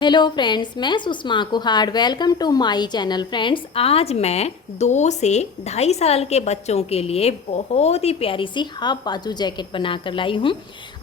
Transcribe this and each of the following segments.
Hello friends, मैं Sushma Kuhad. Welcome to my channel. Friends, आज मैं 2 से 2.5 साल के बच्चों के लिए बहुत ही प्यारी सी हाफ बाजू जैकेट बना कर लाई हूँ।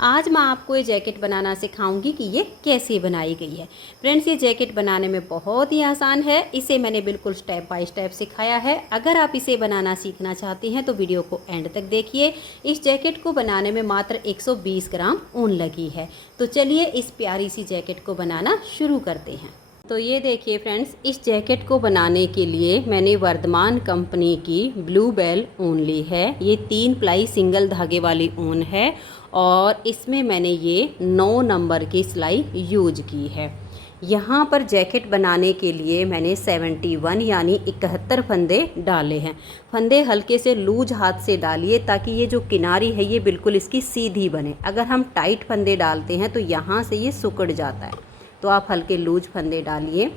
आज मैं आपको ये जैकेट बनाना सिखाऊंगी कि ये कैसे बनाई गई है। फ्रेंड्स, ये जैकेट बनाने में बहुत ही आसान है। इसे मैंने बिल्कुल स्टेप बाय स्टेप सिखाया है। अगर आप इसे बनाना सीखना चाहती हैं तो वीडियो को एंड तक देखिए। इस जैकेट को बनाने में मात्र 120 ग्राम ऊन लगी है। तो चलिए इस प्यारी सी जैकेट को बनाना शुरू करते हैं। तो ये देखिए फ्रेंड्स, इस जैकेट को बनाने के लिए मैंने वर्धमान कंपनी की ब्लू बेल ऊन ली है। ये 3 प्लाई सिंगल धागे वाली ऊन है और इसमें मैंने ये 9 नंबर की सिलाई यूज की है। यहाँ पर जैकेट बनाने के लिए मैंने 71 यानी 71 फंदे डाले हैं। फंदे हल्के से लूज हाथ से डालिए ताकि ये जो किनारी है ये बिल्कुल इसकी सीधी बने। अगर हम टाइट फंदे डालते हैं तो यहाँ से ये सिकुड़ जाता है, तो आप हल्के लूज फंदे डालिए।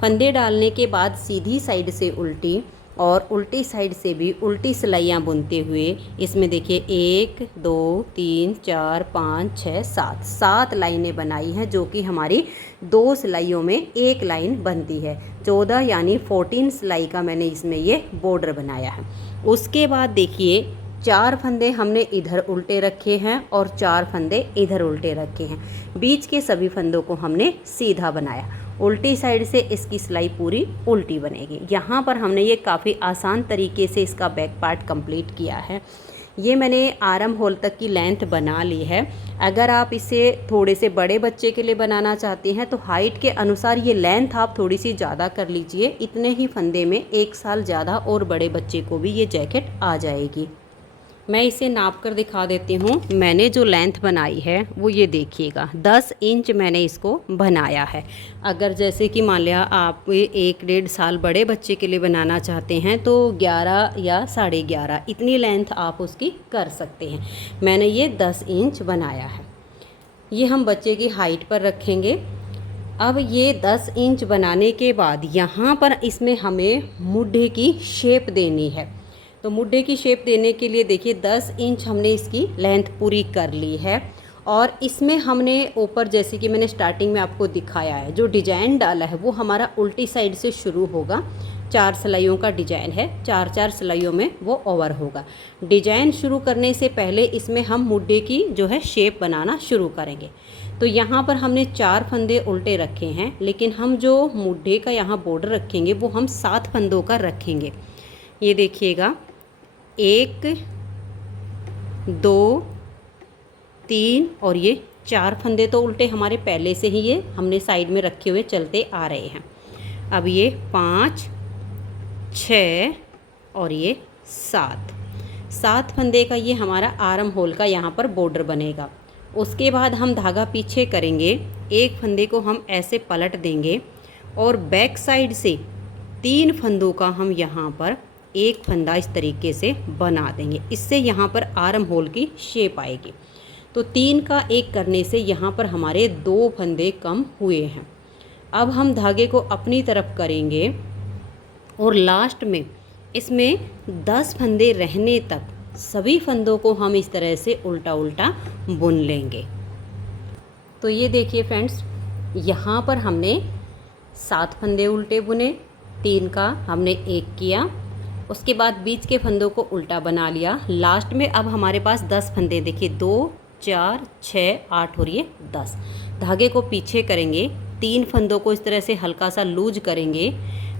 फंदे डालने के बाद सीधी साइड से उल्टी और उल्टी साइड से भी उल्टी सिलाइयाँ बुनते हुए इसमें देखिए 1 2 3 4 5 6 7 लाइनें बनाई हैं, जो कि हमारी 2 सिलाइयों में एक लाइन बनती है। 14 यानी 14 सिलाई का मैंने इसमें ये बॉर्डर बनाया है। उसके बाद देखिए 4 फंदे हमने इधर उल्टे रखे हैं और 4 फंदे इधर उल्टे रखे हैं। बीच के सभी फंदों को हमने सीधा बनाया। उल्टी साइड से इसकी सिलाई पूरी उल्टी बनेगी। यहाँ पर हमने ये काफ़ी आसान तरीके से इसका बैक पार्ट कंप्लीट किया है। ये मैंने आर्म होल तक की लेंथ बना ली है। अगर आप इसे थोड़े से बड़े बच्चे के लिए बनाना चाहते हैं तो हाइट के अनुसार ये लेंथ आप थोड़ी सी ज़्यादा कर लीजिए। इतने ही फंदे में 1 साल ज़्यादा और बड़े बच्चे को भी ये जैकेट आ जाएगी। मैं इसे नाप कर दिखा देती हूँ। मैंने जो लेंथ बनाई है वो ये देखिएगा, 10 इंच मैंने इसको बनाया है। अगर जैसे कि मान लिया आप 1 डेढ़ साल बड़े बच्चे के लिए बनाना चाहते हैं तो 11 या 11.5 इतनी लेंथ आप उसकी कर सकते हैं। मैंने ये 10 इंच बनाया है। ये हम बच्चे की हाइट पर रखेंगे। अब ये 10 इंच बनाने के बाद यहाँ पर इसमें हमें मुड्ढे की शेप देनी है। तो मुड्ढे की शेप देने के लिए देखिए 10 इंच हमने इसकी लेंथ पूरी कर ली है। और इसमें हमने ऊपर, जैसे कि मैंने स्टार्टिंग में आपको दिखाया है, जो डिजाइन डाला है वो हमारा उल्टी साइड से शुरू होगा। 4 सिलाइयों का डिजाइन है, 4 सिलाइयों में वो ओवर होगा। डिजाइन शुरू करने से पहले इसमें हम मुड्ढे की जो है शेप बनाना शुरू करेंगे। तो यहाँ पर हमने 4 फंदे उल्टे रखे हैं, लेकिन हम जो मुड्ढे का यहाँ बॉर्डर रखेंगे वो हम 7 फंदों का रखेंगे। ये देखिएगा, 1 2 3 और ये 4 फंदे तो उल्टे हमारे पहले से ही ये हमने साइड में रखे हुए चलते आ रहे हैं। अब ये 5 6 और ये 7 फंदे का ये हमारा आर्म होल का यहाँ पर बॉर्डर बनेगा। उसके बाद हम धागा पीछे करेंगे, एक फंदे को हम ऐसे पलट देंगे और बैक साइड से 3 फंदों का हम यहाँ पर एक फंदा इस तरीके से बना देंगे। इससे यहाँ पर आर्म होल की शेप आएगी। तो 3 का 1 करने से यहाँ पर हमारे 2 फंदे कम हुए हैं। अब हम धागे को अपनी तरफ करेंगे और लास्ट में इसमें 10 फंदे रहने तक सभी फंदों को हम इस तरह से उल्टा उल्टा बुन लेंगे। तो ये देखिए फ्रेंड्स, यहाँ पर हमने 7 फंदे उल्टे बुने, 3 का हमने 1 किया। उसके बाद बीच के फंदों को उल्टा बना लिया। लास्ट में अब हमारे पास 10 फंदे, देखिए 2 4 6 8 और ये 10। धागे को पीछे करेंगे, 3 फंदों को इस तरह से हल्का सा लूज करेंगे,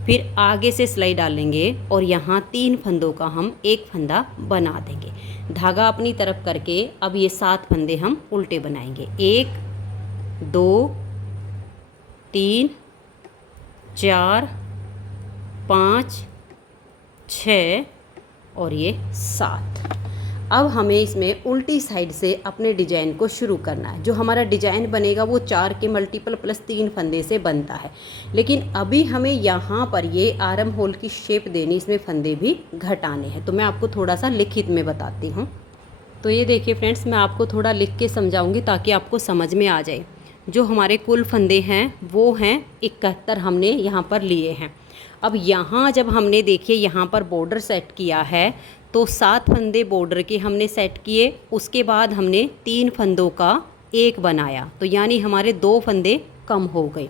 फिर आगे से सिलाई डालेंगे और यहाँ 3 फंदों का हम एक फंदा बना देंगे। धागा अपनी तरफ करके अब ये 7 फंदे हम उल्टे बनाएंगे। 1 2 3 4 5 6 और ये 7। अब हमें इसमें उल्टी साइड से अपने डिजाइन को शुरू करना है। जो हमारा डिजाइन बनेगा वो 4 के मल्टीपल प्लस 3 फंदे से बनता है, लेकिन अभी हमें यहाँ पर ये आर्म होल की शेप देनी, इसमें फंदे भी घटाने हैं। तो मैं आपको थोड़ा सा लिखित में बताती हूँ। तो ये देखिए फ्रेंड्स, मैं आपको थोड़ा लिख के समझाऊँगी ताकि आपको समझ में आ जाए। जो हमारे कुल फंदे हैं वो हैं 71 हमने यहाँ पर लिए हैं। अब यहाँ जब हमने देखिए यहाँ पर बॉर्डर सेट किया है तो 7 फंदे बॉर्डर के हमने सेट किए। उसके बाद हमने 3 फंदों का 1 बनाया, तो यानी हमारे 2 फंदे कम हो गए।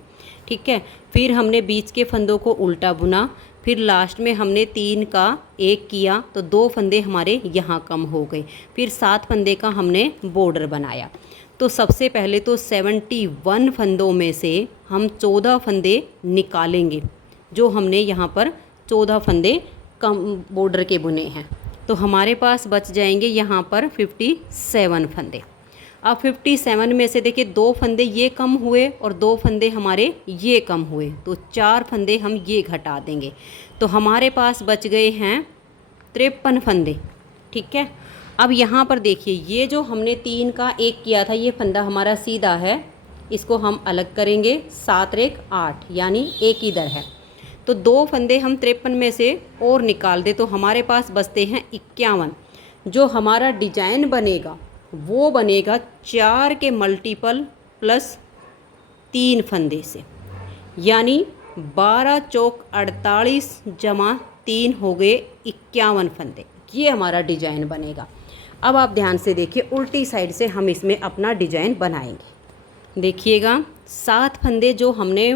ठीक है। फिर हमने बीच के फंदों को उल्टा बुना, फिर लास्ट में हमने 3 का 1 किया तो 2 फंदे हमारे यहाँ कम हो गए। फिर 7 फंदे का हमने बॉर्डर बनाया। तो सबसे पहले तो 71 फंदों में से हम 14 फंदे निकालेंगे, जो हमने यहाँ पर 14 फंदे कम बॉर्डर के बुने हैं। तो हमारे पास बच जाएंगे यहाँ पर 57 फंदे। अब 57 में से देखिए 2 फंदे ये कम हुए और 2 फंदे हमारे ये कम हुए, तो 4 फंदे हम ये घटा देंगे। तो हमारे पास बच गए हैं 53 फंदे। ठीक है। अब यहाँ पर देखिए ये जो हमने 3 का 1 किया था, ये फंदा हमारा सीधा है, इसको हम अलग करेंगे। 7 रेख 8 यानी एक इधर है। तो 2 फंदे हम 53 में से और निकाल दे तो हमारे पास बचते हैं 51। जो हमारा डिजाइन बनेगा वो बनेगा 4 के मल्टीपल प्लस 3 फंदे से, यानी 12 चौक 48 जमा 3 हो गए 51 फंदे। ये हमारा डिजाइन बनेगा। अब आप ध्यान से देखिए, उल्टी साइड से हम इसमें अपना डिजाइन बनाएंगे। देखिएगा 7 फंदे जो हमने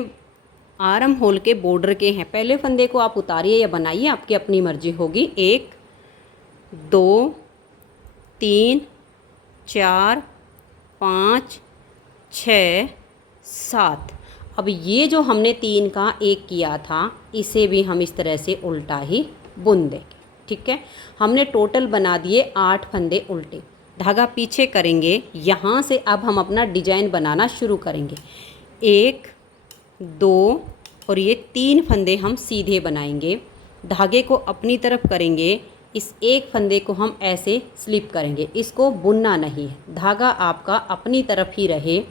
आर्म होल के बॉर्डर के हैं, पहले फंदे को आप उतारिए या बनाइए, आपकी अपनी मर्जी होगी। 1 2 3 4 5 6 7। अब ये जो हमने 3 का 1 किया था, इसे भी हम इस तरह से उल्टा ही बुन देंगे। ठीक है। हमने टोटल बना दिए 8 फंदे उल्टे। धागा पीछे करेंगे, यहाँ से अब हम अपना डिजाइन बनाना शुरू करेंगे। 1 2 और ये 3 फंदे हम सीधे बनाएंगे। धागे को अपनी तरफ करेंगे, इस एक फंदे को हम ऐसे स्लिप करेंगे, इसको बुनना नहीं है, धागा आपका अपनी तरफ ही रहे।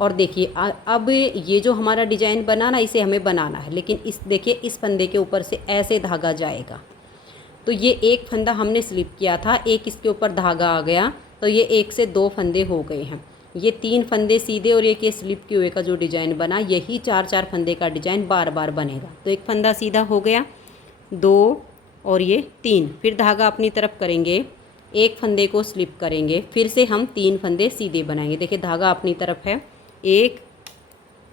और देखिए अब ये जो हमारा डिजाइन बना ना, इसे हमें बनाना है, लेकिन इस देखिए इस फंदे के ऊपर से ऐसे धागा जाएगा। तो ये एक फंदा हमने स्लिप किया था, एक इसके ऊपर धागा आ गया, तो ये 1 से 2 फंदे हो गए हैं। ये 3 फंदे सीधे और एक ये स्लिप किए हुए का जो डिजाइन बना, यही 4-4 फंदे का डिजाइन बार बार बनेगा। तो एक फंदा सीधा हो गया, 2 और ये 3, फिर धागा अपनी तरफ करेंगे, एक फंदे को स्लिप करेंगे, फिर से हम 3 फंदे सीधे बनाएंगे। देखिए धागा अपनी तरफ है, 1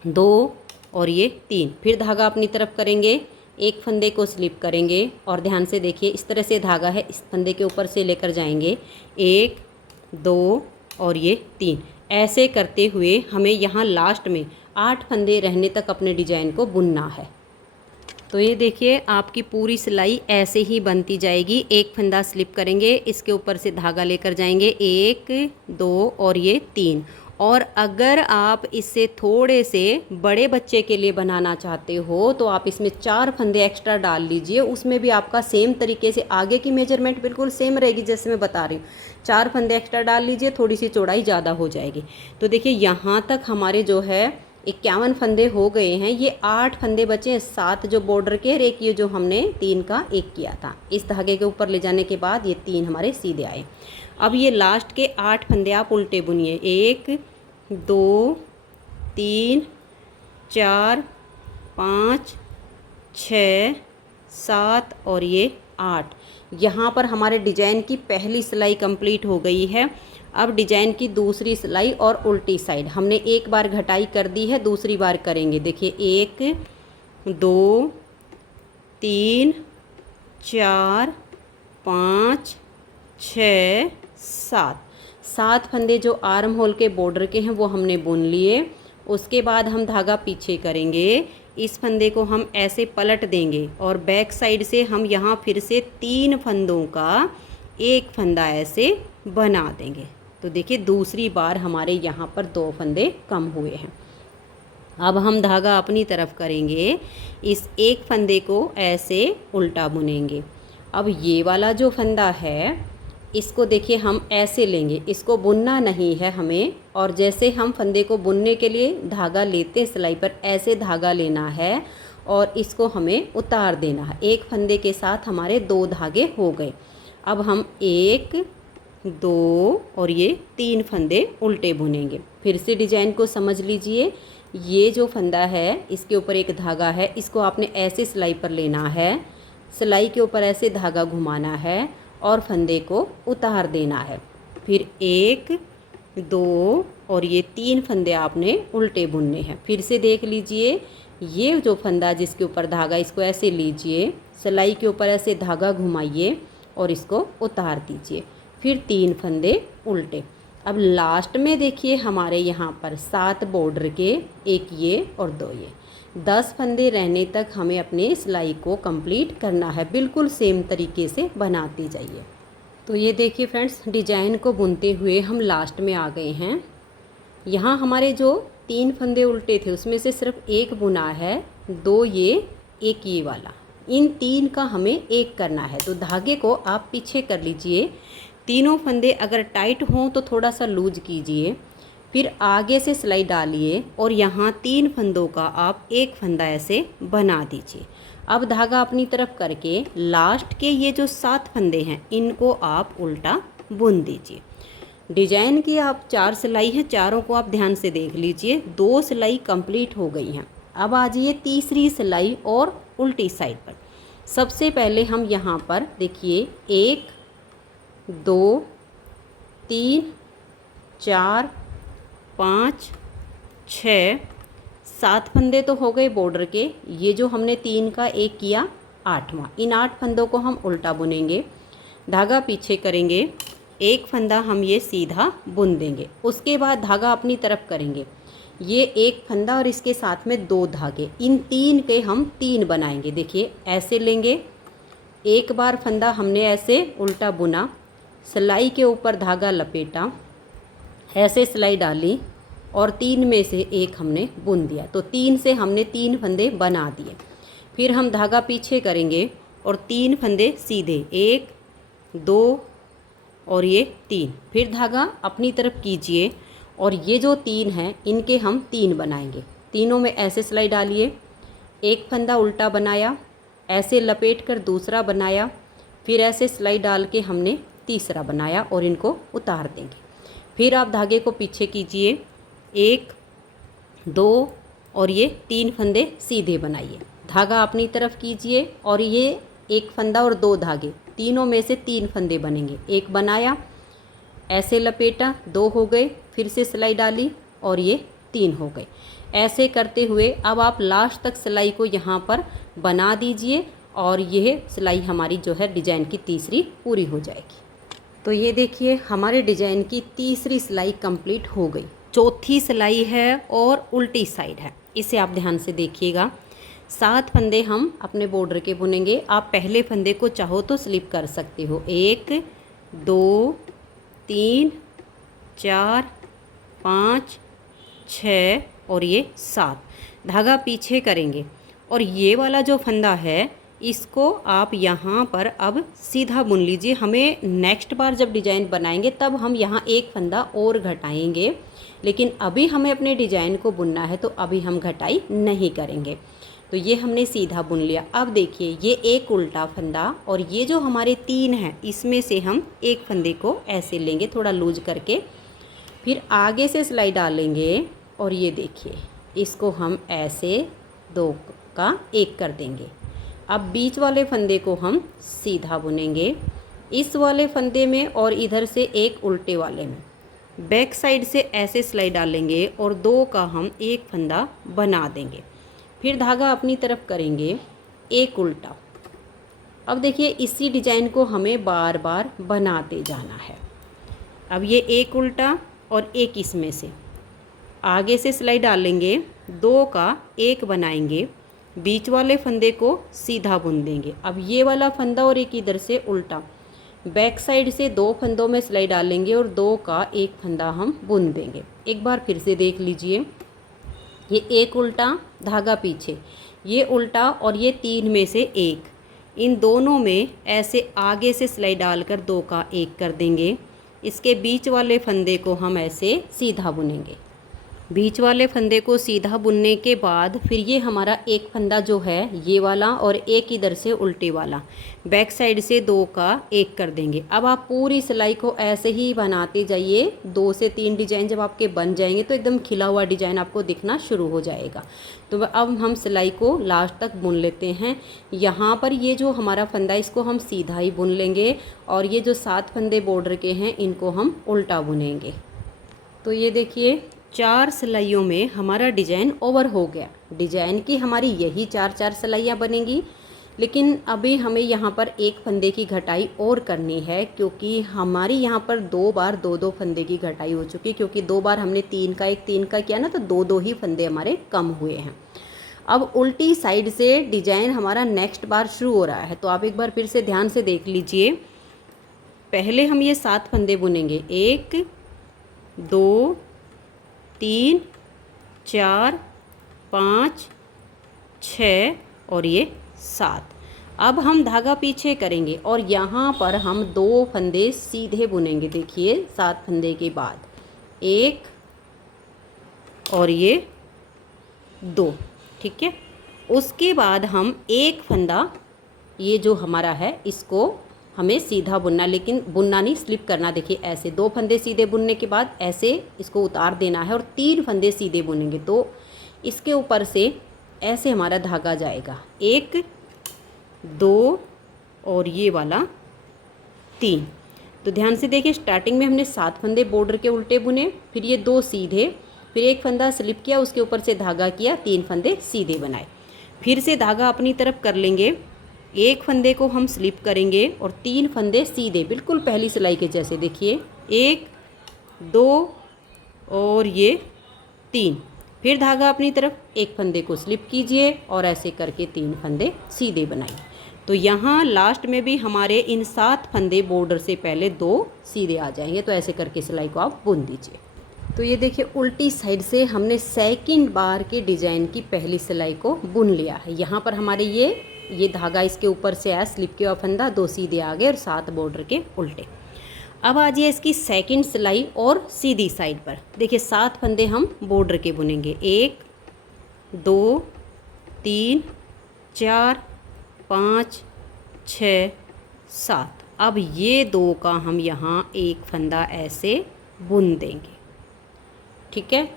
2 और ये 3, फिर धागा अपनी तरफ करेंगे, एक फंदे को स्लिप करेंगे और ध्यान से देखिए इस तरह से धागा है, इस फंदे के ऊपर से लेकर जाएंगे, 1 2 और ये 3। ऐसे करते हुए हमें यहाँ लास्ट में 8 फंदे रहने तक अपने डिजाइन को बुनना है। तो ये देखिए आपकी पूरी सिलाई ऐसे ही बनती जाएगी। एक फंदा स्लिप करेंगे, इसके ऊपर से धागा लेकर जाएंगे, 1 2 और ये 3। और अगर आप इससे थोड़े से बड़े बच्चे के लिए बनाना चाहते हो तो आप इसमें 4 फंदे एक्स्ट्रा डाल लीजिए, उसमें भी आपका सेम तरीके से आगे की मेजरमेंट बिल्कुल सेम रहेगी जैसे मैं बता रही हूँ। 4 फंदे एक्स्ट्रा डाल लीजिए, थोड़ी सी चौड़ाई ज़्यादा हो जाएगी। तो देखिए यहाँ तक हमारे जो है 51 फंदे हो गए हैं। ये 8 फंदे बचे हैं, 7 जो बॉर्डर के और एक ये जो हमने 3 का 1 किया था। इस धागे के ऊपर ले जाने के बाद ये 3 हमारे सीधे आए। अब ये लास्ट के 8 फंदे आप उल्टे बुनिए, 1 2 3 4 5 6 7 और ये 8। यहाँ पर हमारे डिजाइन की पहली सिलाई कंप्लीट हो गई है। अब डिजाइन की दूसरी सिलाई और उल्टी साइड हमने एक बार घटाई कर दी है, दूसरी बार करेंगे। देखिए 1 2 3 4 5 6 7 फंदे जो आर्म होल के बॉर्डर के हैं वो हमने बुन लिए। उसके बाद हम धागा पीछे करेंगे, इस फंदे को हम ऐसे पलट देंगे और बैक साइड से हम यहाँ फिर से 3 फंदों का एक फंदा ऐसे बना देंगे। तो देखिए दूसरी बार हमारे यहाँ पर 2 फंदे कम हुए हैं। अब हम धागा अपनी तरफ करेंगे, इस एक फंदे को ऐसे उल्टा बुनेंगे। अब ये वाला जो फंदा है इसको देखिए हम ऐसे लेंगे, इसको बुनना नहीं है हमें, और जैसे हम फंदे को बुनने के लिए धागा लेते हैं सिलाई पर, ऐसे धागा लेना है और इसको हमें उतार देना है। एक फंदे के साथ हमारे 2 धागे हो गए। अब हम 1 2 और ये 3 फंदे उल्टे बुनेंगे। फिर से डिजाइन को समझ लीजिए, ये जो फंदा है इसके ऊपर एक धागा है, इसको आपने ऐसे सिलाई पर लेना है, सिलाई के ऊपर ऐसे धागा घुमाना है और फंदे को उतार देना है। फिर 1 2 और ये 3 फंदे आपने उल्टे बुनने हैं। फिर से देख लीजिए, ये जो फंदा जिसके ऊपर धागा, इसको ऐसे लीजिए, सिलाई के ऊपर ऐसे धागा घुमाइए और इसको उतार दीजिए। फिर 3 फंदे उल्टे। अब लास्ट में देखिए हमारे यहाँ पर 7 बॉर्डर के, एक ये और 2 ये, 10 फंदे रहने तक हमें अपने सिलाई को कंप्लीट करना है। बिल्कुल सेम तरीके से बनाते जाइए। तो ये देखिए फ्रेंड्स, डिजाइन को बुनते हुए हम लास्ट में आ गए हैं। यहाँ हमारे जो 3 फंदे उल्टे थे उसमें से सिर्फ एक बुना है, 2 ये, एक ये वाला। इन 3 का हमें एक करना है। तो धागे को आप पीछे कर लीजिए। तीनों फंदे अगर टाइट हों तो थोड़ा सा लूज कीजिए, फिर आगे से सिलाई डालिए और यहाँ 3 फंदों का आप एक फंदा ऐसे बना दीजिए। अब धागा अपनी तरफ करके लास्ट के ये जो 7 फंदे हैं इनको आप उल्टा बुन दीजिए। डिजाइन की आप 4 सिलाई है, चारों को आप ध्यान से देख लीजिए। 2 सिलाई कंप्लीट हो गई हैं। अब आ जाइए तीसरी सिलाई और उल्टी साइड पर। सबसे पहले हम यहाँ पर देखिए 1 2 3 4 5 6 7 फंदे तो हो गए बॉर्डर के। ये जो हमने 3 का एक किया, 8वां। इन 8 फंदों को हम उल्टा बुनेंगे, धागा पीछे करेंगे, एक फंदा हम ये सीधा बुन देंगे। उसके बाद धागा अपनी तरफ करेंगे, ये एक फंदा और इसके साथ में 2 धागे, इन 3 के हम 3 बनाएंगे। देखिए ऐसे लेंगे, एक बार फंदा हमने ऐसे उल्टा बुना, सिलाई के ऊपर धागा लपेटा, ऐसे सिलाई डाली और 3 में से एक हमने बुन दिया। तो 3 से हमने 3 फंदे बना दिए। फिर हम धागा पीछे करेंगे और 3 फंदे सीधे, 1 2 और ये 3। फिर धागा अपनी तरफ कीजिए और ये जो 3 हैं इनके हम 3 बनाएंगे। तीनों में ऐसे सिलाई डालिए, एक फंदा उल्टा बनाया, ऐसे लपेट कर दूसरा बनाया, फिर ऐसे सिलाई डाल के हमने तीसरा बनाया और इनको उतार देंगे। फिर आप धागे को पीछे कीजिए, 1 2 और ये 3 फंदे सीधे बनाइए। धागा अपनी तरफ कीजिए और ये एक फंदा और 2 धागे, तीनों में से 3 फंदे बनेंगे। एक बनाया, ऐसे लपेटा, 2 हो गए, फिर से सिलाई डाली और ये 3 हो गए। ऐसे करते हुए अब आप लास्ट तक सिलाई को यहाँ पर बना दीजिए और यह सिलाई हमारी जो है डिजाइन की तीसरी पूरी हो जाएगी। तो ये देखिए हमारे डिजाइन की तीसरी सिलाई कंप्लीट हो गई। चौथी सिलाई है और उल्टी साइड है, इसे आप ध्यान से देखिएगा। 7 फंदे हम अपने बॉर्डर के बुनेंगे। आप पहले फंदे को चाहो तो स्लिप कर सकते हो, 1 2 3 4 5 6 और ये 7। धागा पीछे करेंगे और ये वाला जो फंदा है इसको आप यहाँ पर अब सीधा बुन लीजिए। हमें नेक्स्ट बार जब डिज़ाइन बनाएंगे तब हम यहाँ एक फंदा और घटाएंगे, लेकिन अभी हमें अपने डिज़ाइन को बुनना है तो अभी हम घटाई नहीं करेंगे। तो ये हमने सीधा बुन लिया। अब देखिए ये एक उल्टा फंदा और ये जो हमारे 3 हैं इसमें से हम एक फंदे को ऐसे लेंगे थोड़ा लूज करके, फिर आगे से सिलाई डालेंगे और ये देखिए इसको हम ऐसे 2 का 1 कर देंगे। अब बीच वाले फंदे को हम सीधा बुनेंगे, इस वाले फंदे में और इधर से एक उल्टे वाले में बैक साइड से ऐसे सिलाई डालेंगे और 2 का हम एक फंदा बना देंगे। फिर धागा अपनी तरफ करेंगे, एक उल्टा। अब देखिए इसी डिज़ाइन को हमें बार बार बनाते जाना है। अब ये एक उल्टा और एक इसमें से आगे से सिलाई डालेंगे, 2 का 1 बनाएंगे, बीच वाले फंदे को सीधा बुन देंगे। अब ये वाला फंदा और एक इधर से उल्टा, बैक साइड से 2 फंदों में सिलाई डालेंगे और 2 का 1 फंदा हम बुन देंगे। एक बार फिर से देख लीजिए, ये एक उल्टा, धागा पीछे, ये उल्टा और ये 3 में से 1, इन दोनों में ऐसे आगे से सिलाई डालकर 2 का 1 कर देंगे। इसके बीच वाले फंदे को हम ऐसे सीधा बुनेंगे। बीच वाले फंदे को सीधा बुनने के बाद फिर ये हमारा एक फंदा जो है ये वाला और एक इधर से उल्टे वाला, बैक साइड से 2 का 1 कर देंगे। अब आप पूरी सिलाई को ऐसे ही बनाते जाइए। 2 से 3 डिजाइन जब आपके बन जाएंगे तो एकदम खिला हुआ डिजाइन आपको दिखना शुरू हो जाएगा। तो अब हम सिलाई को लास्ट तक बुन लेते हैं। यहाँ पर ये जो हमारा फंदा इसको हम सीधा ही बुन लेंगे और ये जो 7 फंदे बॉर्डर के हैं इनको हम उल्टा बुनेंगे। तो ये देखिए 4 सिलाइयों में हमारा डिजाइन ओवर हो गया। डिजाइन की हमारी यही 4 सिलाइयाँ बनेंगी, लेकिन अभी हमें यहाँ पर एक फंदे की घटाई और करनी है, क्योंकि हमारी यहाँ पर 2 बार 2 फंदे की घटाई हो चुकी है। क्योंकि 2 बार हमने 3 का 1 3 का किया ना, तो 2 ही फंदे हमारे कम हुए हैं। अब उल्टी साइड से डिजाइन हमारा नेक्स्ट बार शुरू हो रहा है, तो आप एक बार फिर से ध्यान से देख लीजिए। पहले हम ये 7 फंदे बुनेंगे, 1 2 3 4 5 6 और ये 7। अब हम धागा पीछे करेंगे और यहाँ पर हम 2 फंदे सीधे बुनेंगे। देखिए 7 फंदे के बाद 1 और ये 2, ठीक है। उसके बाद हम एक फंदा, ये जो हमारा है, इसको हमें सीधा बुनना, लेकिन बुनना नहीं, स्लिप करना। देखिए ऐसे 2 फंदे सीधे बुनने के बाद ऐसे इसको उतार देना है और 3 फंदे सीधे बुनेंगे, तो इसके ऊपर से ऐसे हमारा धागा जाएगा, 1 2 और ये वाला 3। तो ध्यान से देखिए, स्टार्टिंग में हमने 7 फंदे बॉर्डर के उल्टे बुने, फिर ये 2 सीधे, फिर एक फंदा स्लिप किया, उसके ऊपर से धागा किया, 3 फंदे सीधे बनाए। फिर से धागा अपनी तरफ कर लेंगे, एक फंदे को हम स्लिप करेंगे और 3 फंदे सीधे, बिल्कुल पहली सिलाई के जैसे। देखिए 1 2 और ये 3। फिर धागा अपनी तरफ, एक फंदे को स्लिप कीजिए और ऐसे करके 3 फंदे सीधे बनाइए। तो यहाँ लास्ट में भी हमारे इन 7 फंदे बॉर्डर से पहले 2 सीधे आ जाएंगे। तो ऐसे करके सिलाई को आप बुन दीजिए। तो ये देखिए उल्टी साइड से हमने सेकंड बार के डिजाइन की पहली सिलाई को बुन लिया है। यहाँ पर हमारे ये धागा इसके ऊपर से आया, स्लिप किया फंदा, 2 सीधे आ गए और 7 बॉर्डर के उल्टे। अब आ जाइए इसकी सेकंड सिलाई और सीधी साइड पर। देखिए 7 फंदे हम बॉर्डर के बुनेंगे, 1 2 3 4 5 6 7। अब ये 2 का हम यहाँ एक फंदा ऐसे बुन देंगे, ठीक है।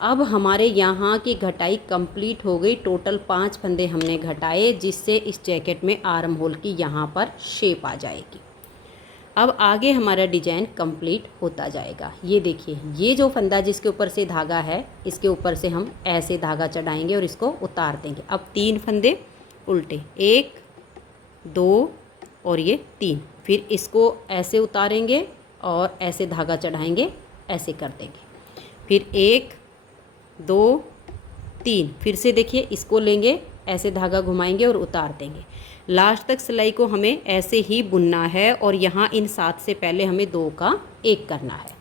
अब हमारे यहाँ की घटाई कंप्लीट हो गई। टोटल 5 फंदे हमने घटाए, जिससे इस जैकेट में आर्म होल की यहाँ पर शेप आ जाएगी। अब आगे हमारा डिजाइन कंप्लीट होता जाएगा। ये देखिए, ये जो फंदा जिसके ऊपर से धागा है, इसके ऊपर से हम ऐसे धागा चढ़ाएंगे और इसको उतार देंगे। अब 3 फंदे उल्टे, 1 2 और ये 3। फिर इसको ऐसे उतारेंगे और ऐसे धागा चढ़ाएंगे, ऐसे कर देंगे। फिर 1 2 3, फिर से देखिए इसको लेंगे, ऐसे धागा घुमाएंगे और उतार देंगे। लास्ट तक सिलाई को हमें ऐसे ही बुनना है और यहाँ इन 7 से पहले हमें 2 का 1 करना है।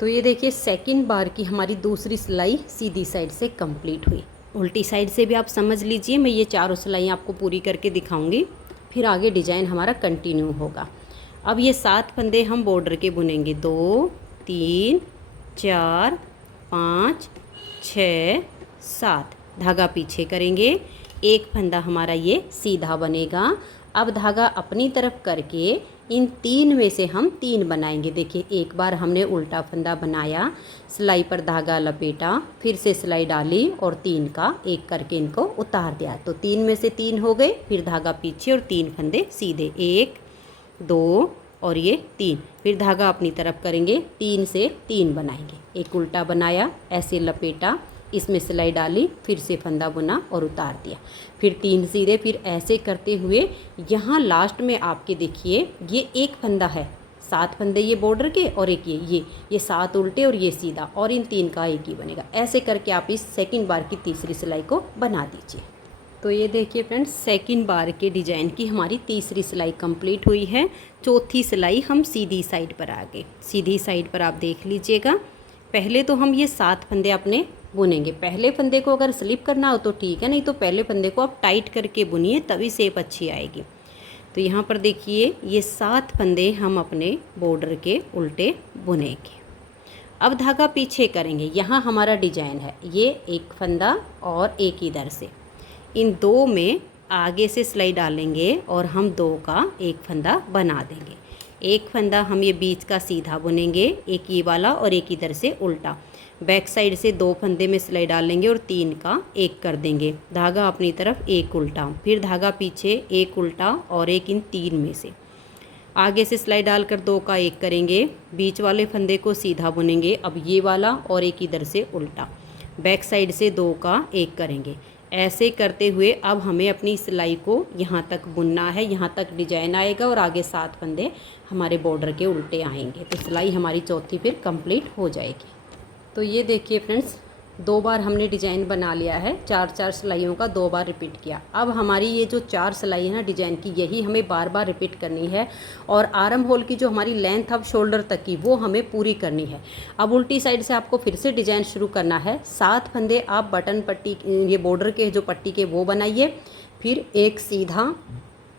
तो ये देखिए सेकंड बार की हमारी दूसरी सिलाई सीधी साइड से कंप्लीट हुई। उल्टी साइड से भी आप समझ लीजिए, मैं ये चारों सिलाइयाँ आपको पूरी करके दिखाऊंगी, फिर आगे डिजाइन हमारा कंटिन्यू होगा। अब ये 7 फंदे हम बॉर्डर के बुनेंगे, 2 3 4 5 6 7। धागा पीछे करेंगे, एक फंदा हमारा ये सीधा बनेगा। अब धागा अपनी तरफ करके इन 3 में से हम 3 बनाएंगे। देखिए एक बार हमने उल्टा फंदा बनाया, सिलाई पर धागा लपेटा, फिर से सिलाई डाली और 3 का 1 करके इनको उतार दिया। तो 3 में से 3 हो गए, फिर धागा पीछे और 3 फंदे सीधे, 1 2 और ये 3। फिर धागा अपनी तरफ करेंगे, 3 से 3 बनाएंगे। एक उल्टा बनाया, ऐसे लपेटा, इसमें सिलाई डाली, फिर से फंदा बुना और उतार दिया, फिर 3 सीधे। फिर ऐसे करते हुए यहाँ लास्ट में आपके देखिए ये एक फंदा है, 7 फंदे ये बॉर्डर के और एक ये 7 उल्टे और ये सीधा, और इन 3 का 1 ही बनेगा। ऐसे करके आप इस सेकंड बार की तीसरी सिलाई को बना दीजिए। तो ये देखिए फ्रेंड्स, सेकंड बार के डिजाइन की हमारी तीसरी सिलाई कंप्लीट हुई है। चौथी सिलाई हम सीधी साइड पर आ गए। सीधी साइड पर आप देख लीजिएगा, पहले तो हम ये 7 फंदे अपने बुनेंगे। पहले फंदे को अगर स्लिप करना हो तो ठीक है, नहीं तो पहले फंदे को आप टाइट करके बुनिए, तभी शेप अच्छी आएगी। तो यहाँ पर देखिए ये 7 फंदे हम अपने बॉर्डर के उल्टे बुनेंगे। अब धागा पीछे करेंगे, यहाँ हमारा डिजाइन है, ये एक फंदा और एक इधर से, इन 2 में आगे से सिलाई डालेंगे और हम 2 का 1 फंदा बना देंगे। एक फंदा हम ये बीच का सीधा बुनेंगे, एक ये वाला और एक इधर से उल्टा। बैक साइड से 2 फंदे में सिलाई डालेंगे और 3 का 1 कर देंगे। धागा अपनी तरफ 1 उल्टा, फिर धागा पीछे 1 उल्टा और एक इन 3 में से। आगे से सिलाई डालकर 2 का 1 करेंगे, बीच वाले फंदे को सीधा बुनेंगे। अब ये वाला और एक इधर से उल्टा, बैक साइड से 2 का 1 करेंगे। ऐसे करते हुए अब हमें अपनी सिलाई को यहाँ तक बुनना है, यहाँ तक डिजाइन आएगा और आगे 7 फंदे हमारे बॉर्डर के उल्टे आएंगे, तो सिलाई हमारी चौथी फिर कंप्लीट हो जाएगी। तो ये देखिए फ्रेंड्स, 2 बार हमने डिजाइन बना लिया है, 4-4 सिलाइयों का 2 बार रिपीट किया। अब हमारी ये जो 4 सिलाई है ना डिजाइन की, यही हमें बार बार रिपीट करनी है और आर्म होल की जो हमारी लेंथ अब शोल्डर तक की वो हमें पूरी करनी है। अब उल्टी साइड से आपको फिर से डिजाइन शुरू करना है। 7 फंदे आप बटन पट्टी, ये बॉर्डर के जो पट्टी के वो बनाइए, फिर एक सीधा,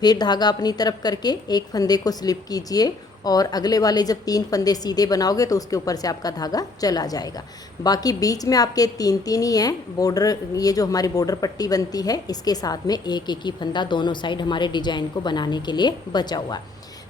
फिर धागा अपनी तरफ करके एक फंदे को स्लिप कीजिए और अगले वाले जब 3 फंदे सीधे बनाओगे तो उसके ऊपर से आपका धागा चला जाएगा। बाकी बीच में आपके 3-3 ही हैं बॉर्डर, ये जो हमारी बॉर्डर पट्टी बनती है इसके साथ में एक एक ही फंदा दोनों साइड हमारे डिजाइन को बनाने के लिए बचा हुआ।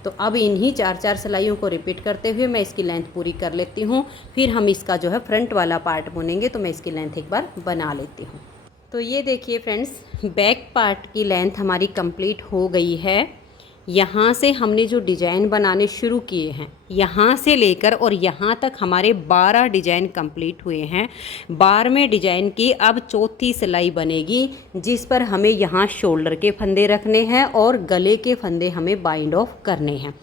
तो अब इन्हीं 4-4 सिलाइयों को रिपीट करते हुए मैं इसकी लेंथ पूरी कर लेती हूँ, फिर हम इसका जो है फ्रंट वाला पार्ट बुनेंगे। तो मैं इसकी लेंथ एक बार बना लेती हूँ। तो ये देखिए फ्रेंड्स, बैक पार्ट की लेंथ हमारी कंप्लीट हो गई है। यहाँ से हमने जो डिज़ाइन बनाने शुरू किए हैं, यहाँ से लेकर और यहाँ तक हमारे 12 डिज़ाइन कंप्लीट हुए हैं। 12वें डिज़ाइन की अब चौथी सिलाई बनेगी, जिस पर हमें यहाँ शोल्डर के फंदे रखने हैं और गले के फंदे हमें बाइंड ऑफ करने हैं।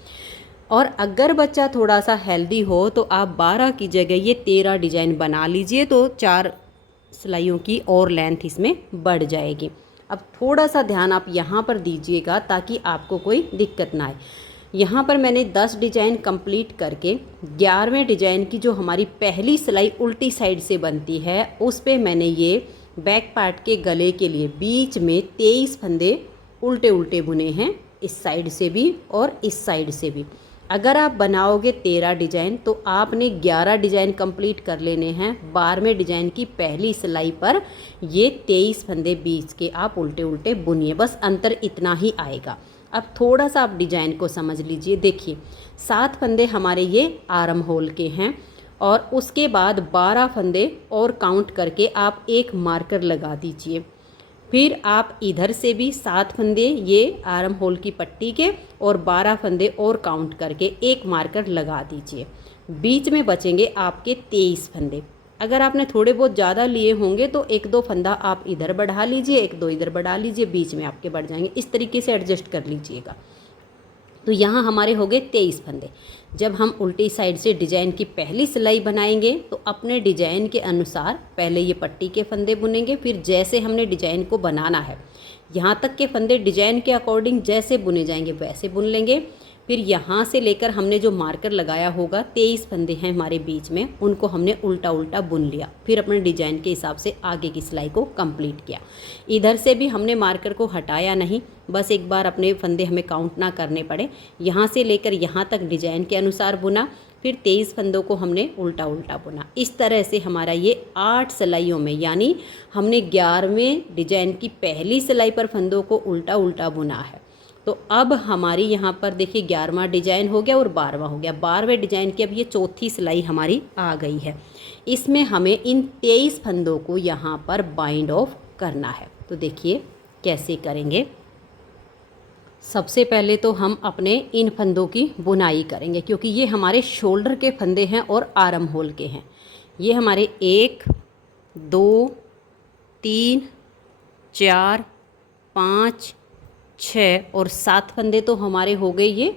और अगर बच्चा थोड़ा सा हेल्दी हो तो आप 12 की जगह ये 13 डिज़ाइन बना लीजिए, तो 4 सिलाइयों की और लेंथ इसमें बढ़ जाएगी। अब थोड़ा सा ध्यान आप यहाँ पर दीजिएगा ताकि आपको कोई दिक्कत ना आए। यहाँ पर मैंने 10 डिज़ाइन कंप्लीट करके 11वें डिज़ाइन की जो हमारी पहली सिलाई उल्टी साइड से बनती है, उस पे मैंने ये बैक पार्ट के गले के लिए बीच में 23 फंदे उल्टे उल्टे बुने हैं, इस साइड से भी और इस साइड से भी। अगर आप बनाओगे 13 डिज़ाइन तो आपने 11 डिज़ाइन कंप्लीट कर लेने हैं। 12वें डिज़ाइन की पहली सिलाई पर ये 23 फंदे बीच के आप उल्टे उल्टे बुनिए, बस अंतर इतना ही आएगा। अब थोड़ा सा आप डिज़ाइन को समझ लीजिए। देखिए 7 फंदे हमारे ये आर्म होल के हैं और उसके बाद 12 फंदे और काउंट करके आप एक मार्कर लगा दीजिए। फिर आप इधर से भी 7 फंदे ये आर्म होल की पट्टी के और 12 फंदे और काउंट करके एक मार्कर लगा दीजिए। बीच में बचेंगे आपके 23 फंदे। अगर आपने थोड़े बहुत ज़्यादा लिए होंगे तो 1-2 फंदा आप इधर बढ़ा लीजिए, 1-2 इधर बढ़ा लीजिए, बीच में आपके बढ़ जाएंगे। इस तरीके से एडजस्ट कर लीजिएगा। तो यहाँ हमारे हो गए 23 फंदे। जब हम उल्टी साइड से डिज़ाइन की पहली सिलाई बनाएंगे तो अपने डिज़ाइन के अनुसार पहले ये पट्टी के फंदे बुनेंगे, फिर जैसे हमने डिज़ाइन को बनाना है यहाँ तक के फंदे डिज़ाइन के अकॉर्डिंग जैसे बुने जाएंगे वैसे बुन लेंगे। फिर यहाँ से लेकर हमने जो मार्कर लगाया होगा 23 फंदे हैं हमारे बीच में, उनको हमने उल्टा उल्टा बुन लिया, फिर अपने डिज़ाइन के हिसाब से आगे की सिलाई को कंप्लीट किया। इधर से भी हमने मार्कर को हटाया नहीं, बस एक बार अपने फंदे हमें काउंट ना करने पड़े। यहाँ से लेकर यहाँ तक डिज़ाइन के अनुसार बुना, फिर 23 फंदों को हमने उल्टा उल्टा बुना। इस तरह से हमारा ये 8 सिलाइयों में, यानी हमने 11वें डिज़ाइन की पहली सिलाई पर फंदों को उल्टा उल्टा बुना है। तो अब हमारी यहाँ पर देखिए 11वां डिज़ाइन हो गया और 12वां हो गया। 12वें डिज़ाइन की अब ये चौथी सिलाई हमारी आ गई है। इसमें हमें इन 23 फंदों को यहाँ पर बाइंड ऑफ करना है। तो देखिए कैसे करेंगे। सबसे पहले तो हम अपने इन फंदों की बुनाई करेंगे, क्योंकि ये हमारे शोल्डर के फंदे हैं और आर्म होल के हैं। ये हमारे 1, 2, 3, 4, 5, 6 और 7 फंदे तो हमारे हो गए ये